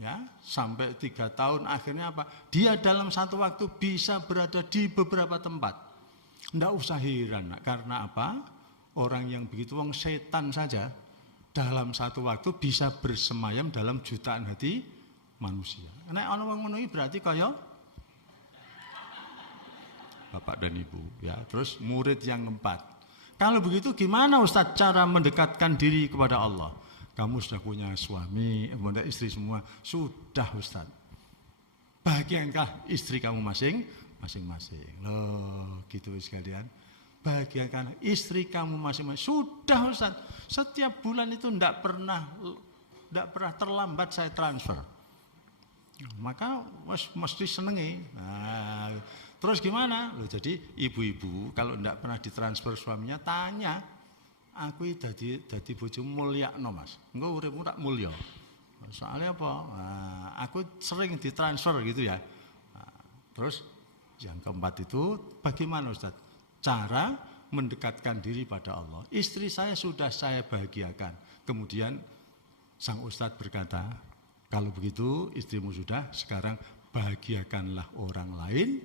ya sampai 3 tahun. Akhirnya apa? Dia dalam satu waktu bisa berada di beberapa tempat. Tidak usah heran, karena apa? Orang yang begitu, wong setan saja dalam satu waktu bisa bersemayam dalam jutaan hati manusia. Nek ana wong ngono berarti kaya Bapak dan Ibu, ya. Terus murid yang keempat. Kalau begitu gimana Ustadz cara mendekatkan diri kepada Allah? Kamu sudah punya suami, punya istri semua, sudah Ustadz. Bahagiankah istri kamu masing-masing? Loh, gitu sekalian. Bahagiakan istri kamu masing-masing. Sudah Ustadz. Setiap bulan itu tidak pernah terlambat saya transfer. Maka mesti senengi. Nah, terus gimana? Loh, jadi ibu-ibu kalau tidak pernah ditransfer suaminya tanya, aku dadi bojo mulyakno Mas. Engko uripmu tak mulya. Soalnya apa? Nah, aku sering ditransfer gitu ya. Nah, terus yang keempat itu bagaimana Ustaz? Cara mendekatkan diri pada Allah. Istri saya sudah saya bahagiakan. Kemudian sang Ustadz berkata, kalau begitu istrimu sudah, sekarang bahagiakanlah orang lain.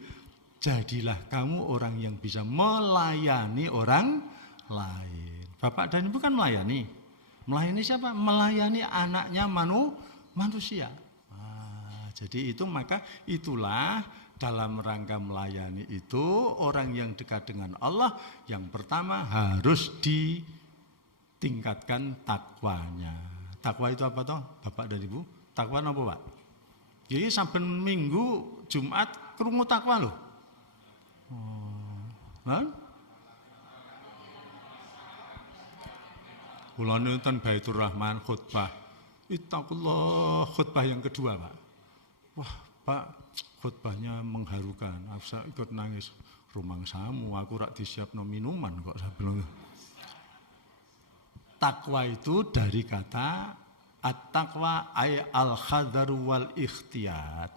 Jadilah kamu orang yang bisa melayani orang lain. Bapak dan Ibu kan melayani. Melayani siapa? Melayani anaknya manusia. Nah, jadi itu maka itulah dalam rangka melayani itu orang yang dekat dengan Allah yang pertama harus ditingkatkan takwanya. Takwa itu apa toh, Bapak dan Ibu? Takwa apa Pak? Jadi saben minggu Jumat krungu takwa loh. Kula nonton Baitur Rahman khutbah. Ittaqullah khutbah yang kedua, Pak. Wah, Pak, khutbahnya mengharukan. Aku ikut nangis. Rumangsamu, aku rak disiapno minuman kok sebelum. Takwa itu dari kata at-taqwa ay al-khadar wal ikhtiyat.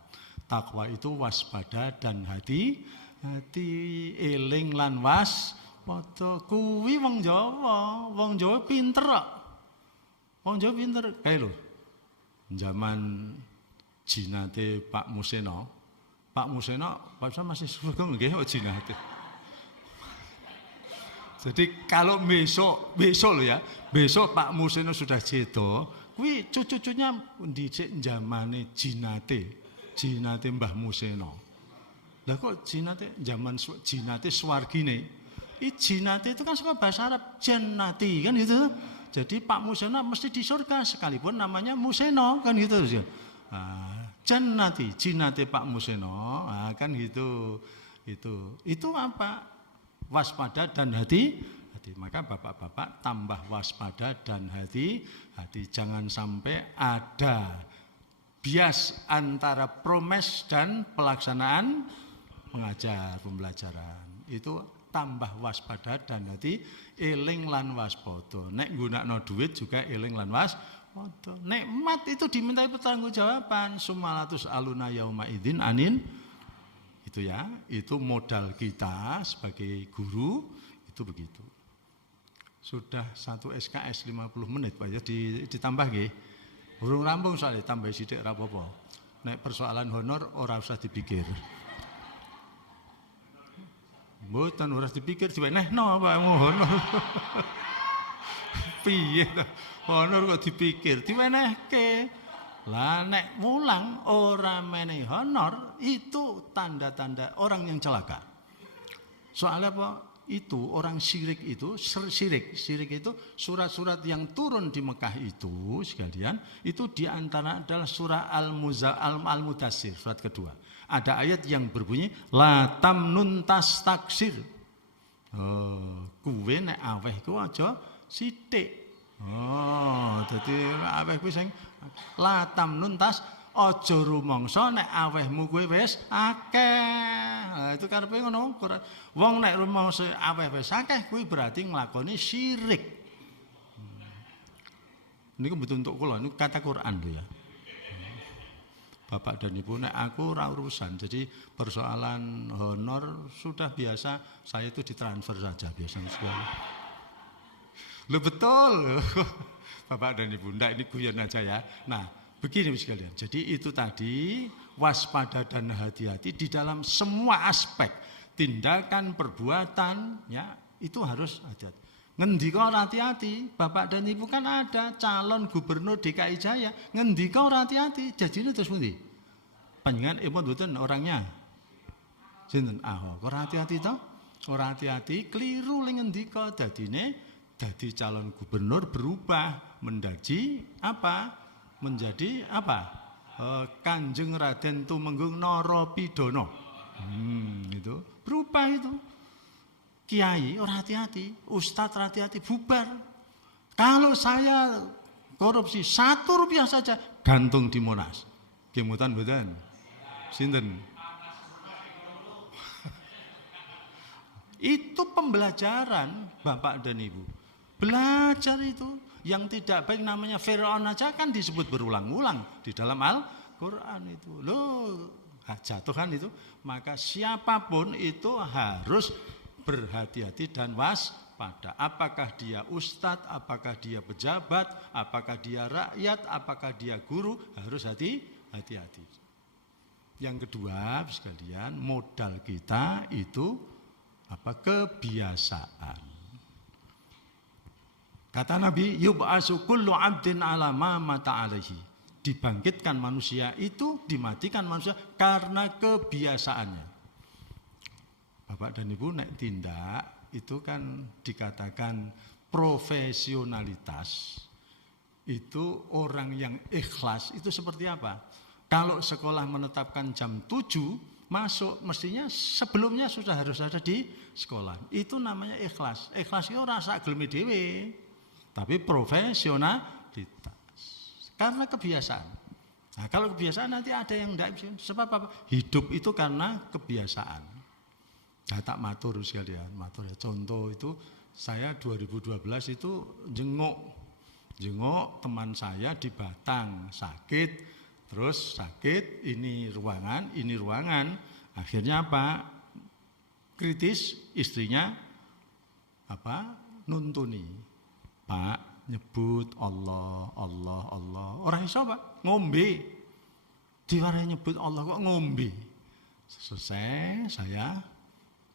Takwa itu waspada dan hati eling lan waspada. Kuwi wong Jawa pinter kok. Wong Jawa pinter kae lho. Zaman jinate Pak Musena. Pak Musena masih surga nggih kok jinate. Jadi kalau besok lho ya, besok Pak Musena sudah jedo, kuwi cucu-cucunya dhisik zamane jinate Mbah Musena. Lah kok jinate zaman jinate swargine. Jinate itu kan suka bahasa Arab jannati kan gitu. Jadi Pak Musena mesti di surga sekalipun namanya Musena kan gitu. Jannati, jinate Pak Musena, kan gitu. Itu apa? Waspada dan hati. Maka bapak-bapak tambah waspada dan hati. Jangan sampai ada bias antara promes dan pelaksanaan pembelajaran. Itu tambah waspada dan hati, eling lan waspada. Nek nggunakno duit juga eling lan waspada. Nikmat itu dimintai pertanggungjawaban. Sumalatus aluna yauma idzin anin. Itu ya, itu modal kita sebagai guru itu begitu. Sudah 1 SKS 50 menit Pak ya, ditambah nggih. Urung rampung soalnya tambah sithik ora apa-apa. Nek persoalan honor ora usah dipikir. Mboten ora dipikir diwenehno Pak honor. Piye to? Honor kok dipikir diwenehke. Lah nek mulang ora menehi honor itu tanda-tanda orang yang celaka. Soalnya apa? Itu orang syirik itu surat-surat yang turun di Mekah itu sekalian itu diantara adalah surah Al-Mudassir surat kedua. Ada ayat yang berbunyi la tamnun tastaksir. Kuwe nek aweh ku aja sithik. Dadi aweh kuwi sing la tamnun aja rumangsa nek awehmu kuwi wis akeh. Nah, itu karepe ngono. Wong nek rumangsa aweh wis akeh kuwi berarti nglakoni syirik. Niku mboten untuk kula, niku kata Quran lho ya. Bapak dan Ibu, nek aku ora urusan. Jadi persoalan honor sudah biasa, saya itu ditransfer saja biasa sekali. Lo betul. Bapak dan Ibu, ndak ini guyon aja ya. Nah, begini sekalian. Jadi itu tadi waspada dan hati-hati di dalam semua aspek tindakan, perbuatan, ya itu harus hati-hati. Ngendika ora hati-hati, Bapak dan Ibu kan ada calon gubernur DKI Jaya, ngendika ora hati-hati, jajine terus pundi? Panjenengan emon mboten orangnya. Sinten Ahok, ora hati-hati to? Ora hati-hati, keliru le ngendika dadine dadi calon gubernur berubah menjadi apa? Menjadi apa? Kanjeng Raden Tumenggung Narapidana. Itu berubah itu. Kiai ora hati-hati, ustadz ora hati-hati, bubar. Kalau saya korupsi 1 rupiah saja gantung di Monas. Kemutan mboten? Sinten? Itu pembelajaran Bapak dan Ibu. Belajar itu. Yang tidak baik namanya Fir'aun aja kan disebut berulang-ulang di dalam Al-Quran itu. Loh, jatuhkan itu. Maka siapapun itu harus berhati-hati dan waspada. Apakah dia ustadz, apakah dia pejabat, apakah dia rakyat, apakah dia guru, harus hati-hati. Yang kedua, sekalian, modal kita itu apa? Kebiasaan. Kata Nabi, yub'asu kullu 'abdin 'ala ma mata 'alaihi. Dibangkitkan manusia itu, dimatikan manusia karena kebiasaannya. Bapak dan Ibu naik tindak itu kan dikatakan profesionalitas. Itu orang yang ikhlas itu seperti apa? Kalau sekolah menetapkan jam 7 masuk, mestinya sebelumnya sudah harus ada di sekolah. Itu namanya ikhlas. Ikhlas itu rasa gelem dhewe. Tapi profesionalitas. Karena kebiasaan. Nah, kalau kebiasaan nanti ada yang enggak bisa. Sebab apa? Hidup itu karena kebiasaan. Nah, tak matur sekalian, matur ya. Contoh itu saya 2012 itu jenguk teman saya di Batang, sakit, terus sakit, ini ruangan, akhirnya apa? Kritis, istrinya apa? Nuntuni. Pak, nyebut Allah. Orang iso Pak, ngombe. Diwarai nyebut Allah kok ngombe. Selesai saya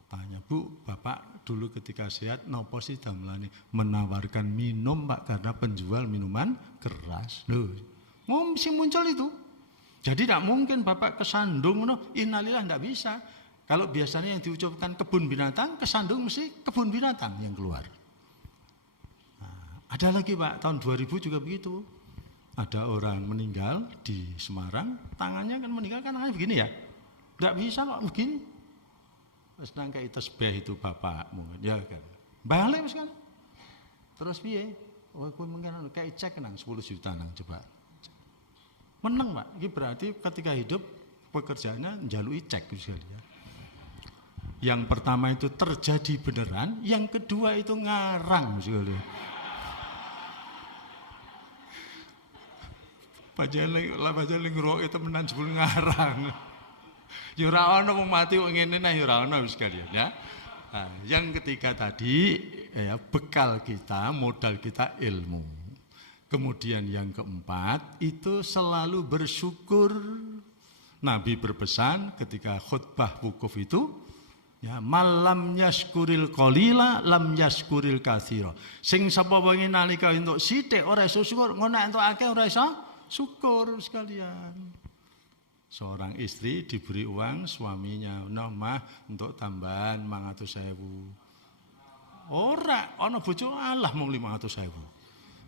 tanya, Bu, Bapak dulu ketika sehat nopo sih damelane menawarkan minum Pak karena penjual minuman keras. Loh, mesti muncul itu. Jadi tidak mungkin Bapak kesandung innalillah, tidak bisa. Kalau biasanya yang diucapkan kebun binatang, kesandung mesti kebun binatang yang keluar. Nah, ada lagi Pak, tahun 2000 juga begitu. Ada orang meninggal di Semarang, tangannya kan meninggal kan tangannya begini ya. Tidak bisa kok begini. Terus nangkai tasbih itu bapakmu, ya kan. Balik kan. Terus piye? Oh, kowe mungkin kayak cek nang 10 juta nang coba. Menang, Pak. Ini berarti ketika hidup pekerjaannya njalui cek misalnya. Yang pertama itu terjadi beneran, yang kedua itu ngarang misalnya. Pajaling ngrok itu menan jebul ngarang. Ya ora ana wong mati kok ngene nah ya ora ana sekalian ya. Nah, yang ketiga tadi ya, bekal kita, modal kita ilmu. Kemudian yang keempat itu selalu bersyukur. Nabi berpesan ketika khutbah wukuf itu ya, malam yaskuril qalila lam yaskuril katsira. Sing sapa wengi nalika entuk sithik ora iso syukur, ngono entuk akeh ora iso syukur sekalian. Seorang istri diberi uang suaminya, "Noh mah untuk tambahan 500.000." Ora, ana bojo Allah mung 500.000.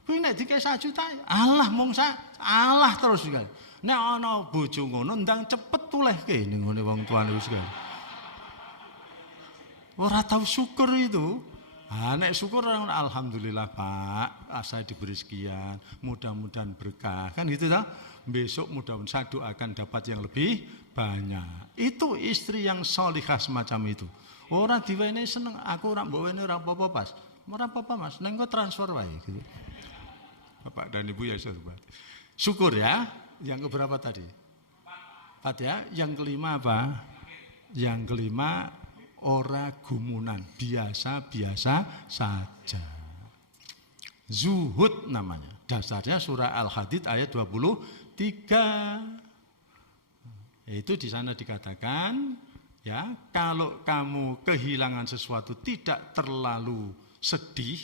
Kuwi nek dikek 1 juta, Allah mung Allah terus sekali. Nek ana bojo ngono ndang cepet tulehke ning ngene wong tuane wis sekali. Ora tahu syukur itu. Nek syukur orang alhamdulillah Pak, saya diberi sekian, mudah-mudahan berkah. Kan gitu toh? Besok mudah-mudahan saya doakan dapat yang lebih banyak. Itu istri yang sholihah semacam itu. Orang diwene seneng, aku ora mbok wene ora apa-apa Pas. Ora apa-apa Mas, neng kok transfer wae gitu. Bapak dan Ibu ya hormat. Syukur ya. Yang keberapa tadi? 4 ya. Yang kelima apa? Yang kelima ora gumunan, biasa-biasa saja. Zuhud namanya. Dasarnya surah Al-Hadid ayat 23. Yaitu di sana dikatakan, ya, kalau kamu kehilangan sesuatu tidak terlalu sedih,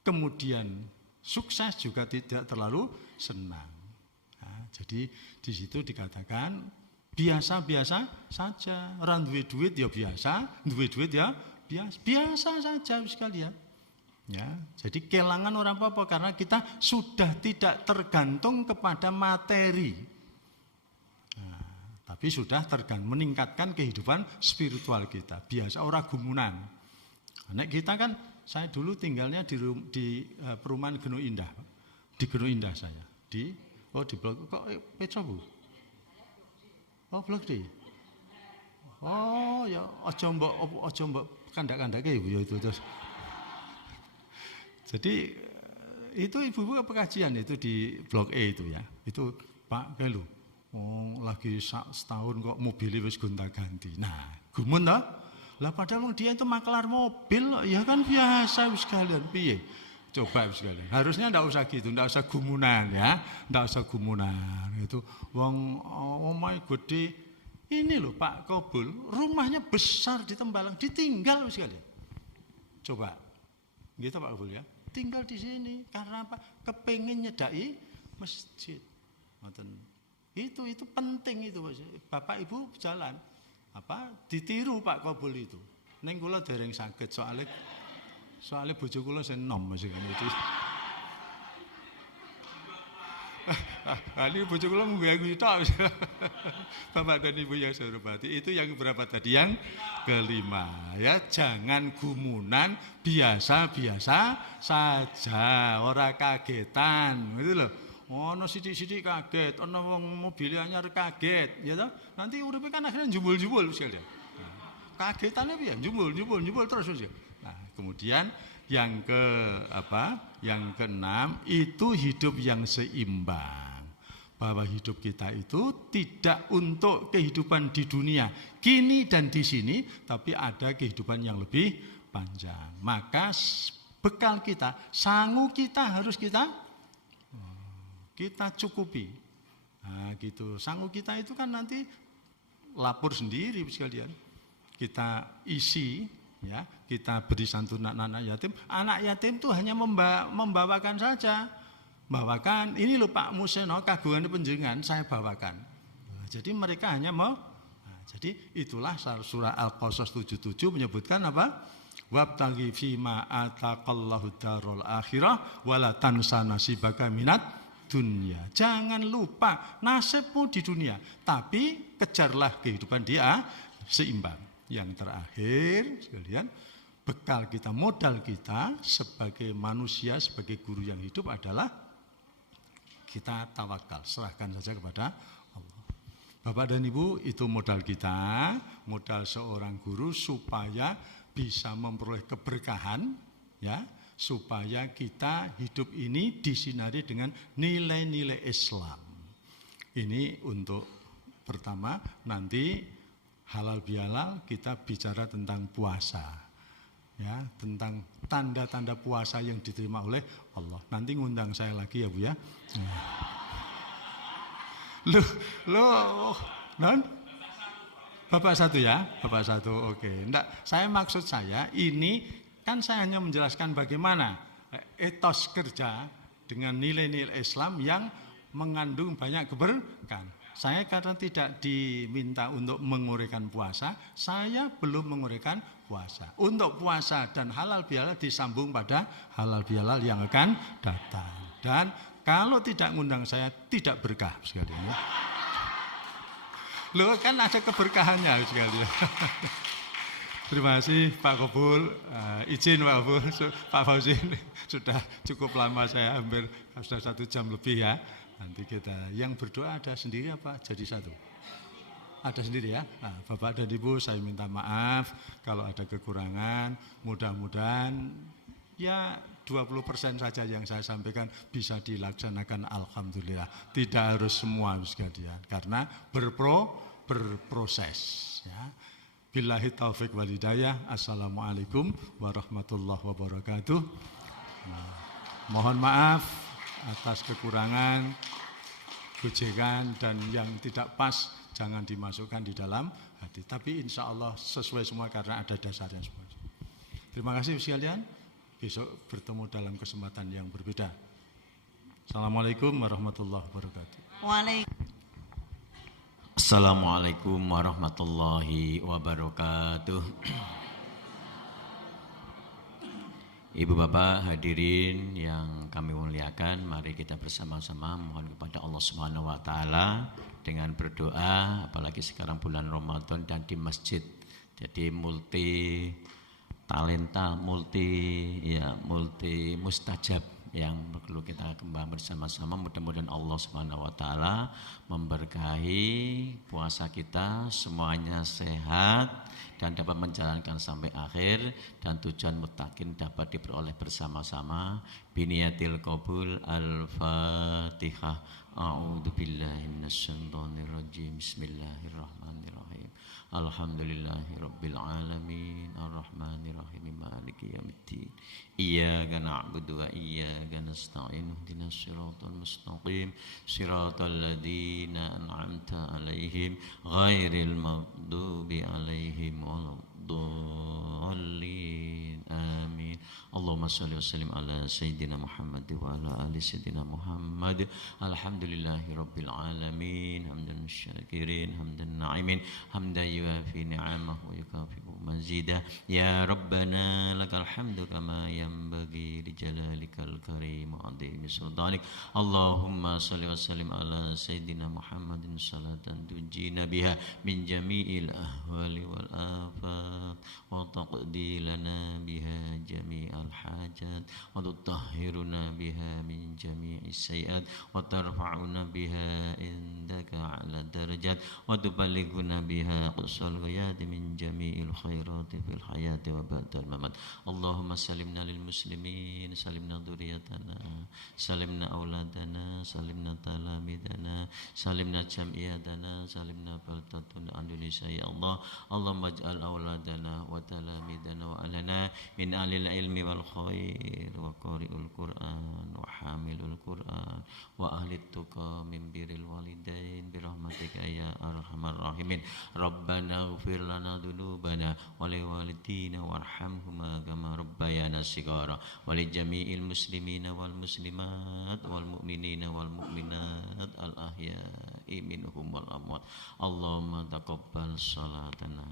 kemudian sukses juga tidak terlalu senang. Nah, jadi di situ dikatakan biasa-biasa saja. Orang duwe duit ya biasa, duwe duit ya biasa saja sekalian. Ya, jadi kelangan orang apa-apa karena kita sudah tidak tergantung kepada materi. Nah, tapi sudah meningkatkan kehidupan spiritual kita. Biasa orang gumunan. Nek kita kan, saya dulu tinggalnya di perumahan Gunung Indah. Di Gunung Indah saya. Di blok kok Peco Bu? Oh, blok D. Oh, ya aja mbok kandak-kandake Bu ya itu terus. Jadi itu ibu-ibu pengajian itu di blok E itu ya. Itu Pak Belu. Oh, lagi setahun kok mobilnya wis gonta-ganti. Nah, gumun toh? Lah padahal dia itu maklar mobil, ya kan biasa wis kalian piye? Coba wis kalian. Harusnya ndak usah gitu, ndak usah gumunan ya. Ndak usah gumunan. Itu wong omahe gede. Ini loh Pak Kobul, rumahnya besar di Tembalang, ditinggal wis kalian. Coba. Gitu Pak Kobul ya. Tinggal di sini karena apa? Kepengen nyedai masjid. Itu penting itu Bapak Ibu jalan apa ditiru Pak Kobul itu. Neng kula dereng saged soalnya bojo kula sing nom mesti kan itu. Ini bojo kula ngguyu tok. Bapak dan Ibu yang saya hormati, itu yang berapa tadi? Yang kelima ya, jangan gumunan, biasa-biasa saja, ora kagetan gitu loh. Ono sithik-sithik kaget, ono wong mobil anyar kaget, ya toh? Nanti uripe kan akhirnya jumbul-jumbul sekalian. Nah, kagetannya piye? Jumbul terus ya. Nah, kemudian yang Yang keenam itu hidup yang seimbang. Bahwa hidup kita itu tidak untuk kehidupan di dunia kini dan di sini, tapi ada kehidupan yang lebih panjang. Maka bekal kita, sangu kita harus kita cukupi. Nah, gitu. Sangu kita itu kan nanti lapor sendiri sekalian. Kita isi, ya, kita beri santunan anak yatim. Anak yatim itu hanya membawakan saja. Bawakan, ini loh Pak Museno kagungan penjenengan saya bawakan. Nah, jadi mereka hanya jadi itulah surah Al-Qasas 77 menyebutkan apa? Wabtaghi fima ataqallahu darul akhirah wala tansa nasibaka minat dunia. Jangan lupa nasibmu di dunia, tapi kejarlah kehidupan dia seimbang. Yang terakhir sekalian, bekal kita, modal kita sebagai manusia, sebagai guru yang hidup adalah kita tawakal, serahkan saja kepada Allah. Bapak dan Ibu, itu modal kita, modal seorang guru supaya bisa memperoleh keberkahan, ya, supaya kita hidup ini disinari dengan nilai-nilai Islam. Ini untuk pertama, nanti halal bihalal kita bicara tentang puasa. Ya, tentang tanda-tanda puasa yang diterima oleh Allah. Nanti ngundang saya lagi ya Bu ya. Non? Bapak satu ya, Bapak satu, oke. Enggak, saya maksud saya ini kan saya hanya menjelaskan bagaimana etos kerja dengan nilai-nilai Islam yang mengandung banyak keberkahan. Saya karena tidak diminta untuk menguraikan puasa, saya belum menguraikan puasa. Untuk puasa dan halal bihalal disambung pada halal bihalal yang akan datang. Dan kalau tidak ngundang saya tidak berkah sekali ya. Loh kan ada keberkahannya sekali. Terima kasih Pak Kobul. Izin Pak Kobul, Pak Fauzi sudah cukup lama, saya hampir sudah 1 jam lebih ya. Nanti kita yang berdoa ada sendiri apa jadi satu? Ada sendiri ya. Nah, Bapak dan Ibu, saya minta maaf kalau ada kekurangan. Mudah-mudahan ya 20% saja yang saya sampaikan bisa dilaksanakan, alhamdulillah. Tidak harus semua sekalian, karena berproses ya. Billahi taufik wal hidayah. Assalamualaikum warahmatullahi wabarakatuh. Mohon maaf atas kekurangan, gojekan dan yang tidak pas jangan dimasukkan di dalam hati. Tapi insya Allah sesuai semua karena ada dasarnya semua. Terima kasih sekalian. Besok bertemu dalam kesempatan yang berbeda. Assalamualaikum warahmatullahi wabarakatuh. Assalamualaikum warahmatullahi wabarakatuh. Ibu bapak hadirin yang kami muliakan, mari kita bersama-sama mohon kepada Allah Subhanahu wa taala dengan berdoa, apalagi sekarang bulan Ramadan dan di masjid. Jadi multi talenta, multi mustajab yang perlu kita kembang bersama-sama. Mudah-mudahan Allah Subhanahu wa taala memberkahi puasa kita, semuanya sehat dan dapat menjalankan sampai akhir, dan tujuan muttaqin dapat diperoleh bersama-sama. Biniyatil qabul. Al-Fatihah. A'udzu billahi minasyaitonir rajim. Bismillahirrahmanirrahim. Alhamdulillahirabbil alamin. Arrahmanir rahim. Maliki yaumiddin. Iyyaka na'budu wa iyyaka nasta'in. Ihdinas siratal mustaqim. Siratal ladzina an'amta 'alaihim ghairil maghdubi 'alaihim waladdallin. Amin. Allahumma shalli wa sallim ala sayyidina Muhammad wa ala ali sayyidina Muhammad. Alhamdulillahirabbil alamin. Hamdan syakirin, hamdan na'imin, hamdan yuafi ni'amahu wa yukafi'u mazidah. Ya Rabbana lakal hamdu kama yanbaghi li jalalikal karim wa 'azimi sultanik. Allahumma shalli wa sallim ala sayyidina Muhammadin salatan tunjina biha min jami'il ahwali wal afat wa taqdi lana biha jami'al hajat wa tutahhiruna biha min jami'is sayiat wa tarfa'una biha indaka 'ala darajat wa tuballighuna biha qusal ghayat min jami'il khairati fil hayati wa ba'dal mamat. Allahumma salimna lil muslimin, salimna dzurriyyatana, salimna auladana, salimna talamidana, salimna jam'iyatana, salimna baldatun Indonesia ya Allah. Allahumma ij'al auladana wa talamidana wa alana min alil ilmi wal khair wa qari'ul Qur'an wa hamilul Qur'an wa ahli tuqa min birril walidain bi rahmatika ya arhamar rahimin. Rabbana ighfir lana dzunubana wa li walidina warhamhuma kama rabbayana shighara wa li jami'il muslimina wal muslimat wal mu'minina wal mu'minat al ahya'i minhum wal amwat. Allahumma taqabbal salatana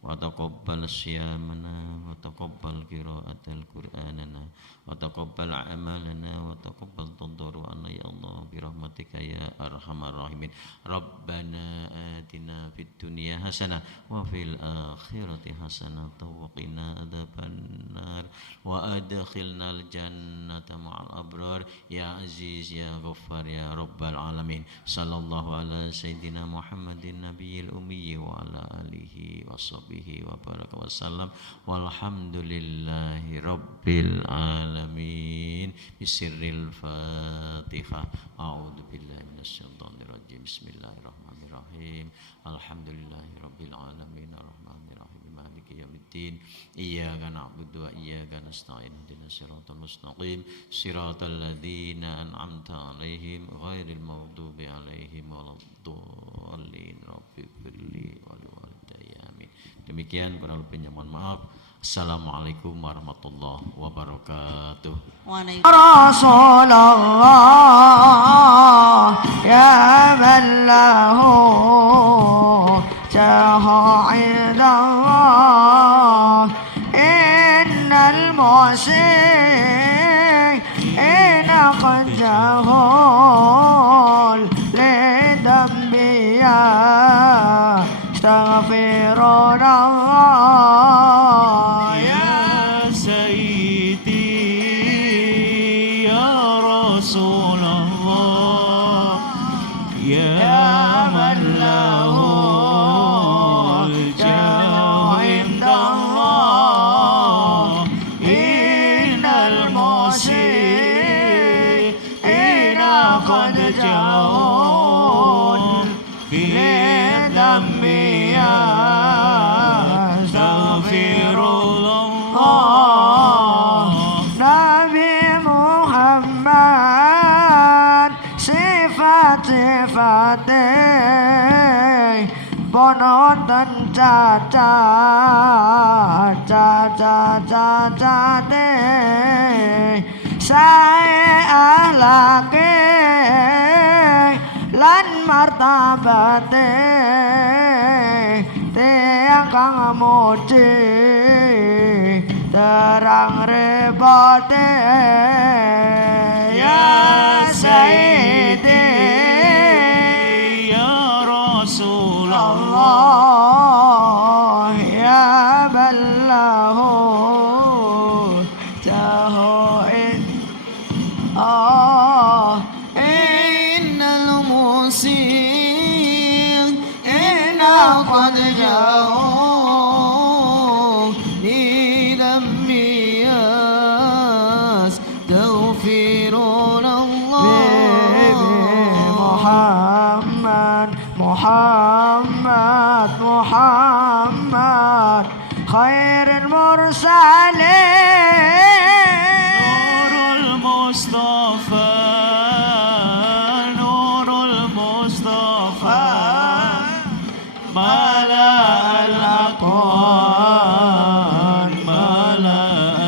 wa taqabbal siyamana wa taqabbal qira'atal qur'anana wa taqabbal amalana wa taqabbal tadarruana ya Allah bi rahmatika ya arhamar rahimin. Rabbana atina fid dunya hasanah wa fil akhirati hasanah wa qina adzabannar wa adkhilnal jannata ma'al abrar ya aziz ya ghaffar ya rabbal alamin. Sallallahu ala sayyidina Muhammadin nabiyil ummi wa ala alihi wa sahbihi wa baraka wa sallam walhamdulillahi rabbil alamin. Bisirril Fatihah. A'udzu billahi minasyaitonir rajim. Bismillahirrahmanirrahim. Alhamdulillahi rabbil alamin. Arrahmanir rahim. Maliki yaumiddin. Iyyaka na'budu wa iyyaka nasta'in. Ihdinas siratal mustaqim. Siratal ladzina an'amta 'alaihim ghairil maghdubi 'alaihim waladdallin. Rabbighfirli wa liwalidayya. Amin. Demikian kurang lebihnya mohon maaf. Assalamualaikum warahmatullahi wabarakatuh. Rasulullah ya man lahu jaha'idallah innal musi'ina qad jahul lidambiya astaghfirullah sifate bonoten cacate sae ahlake lan martabate tiang kang muji terang repate ya Sayyidi ya Rasulullah ya ballahu jahoin innal musin inna qad ja'u محمد خير المرسلين نور المصطفى ملأ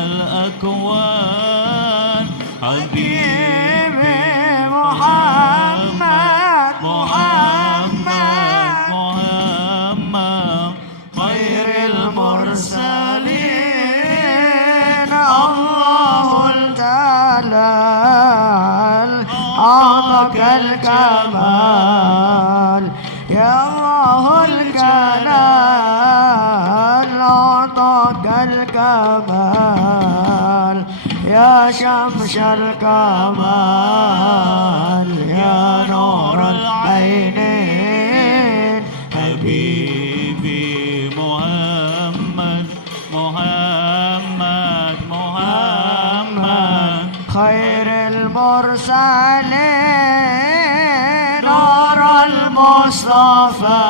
الأكوان حبيبي محمد خير المرسلين الله تعالى أعطاك الكمال يا الله الجلال أعطاك الكمال يا شمس الكمال يا نور العينين حبيبي محمد خير المرسلين نور المصطفى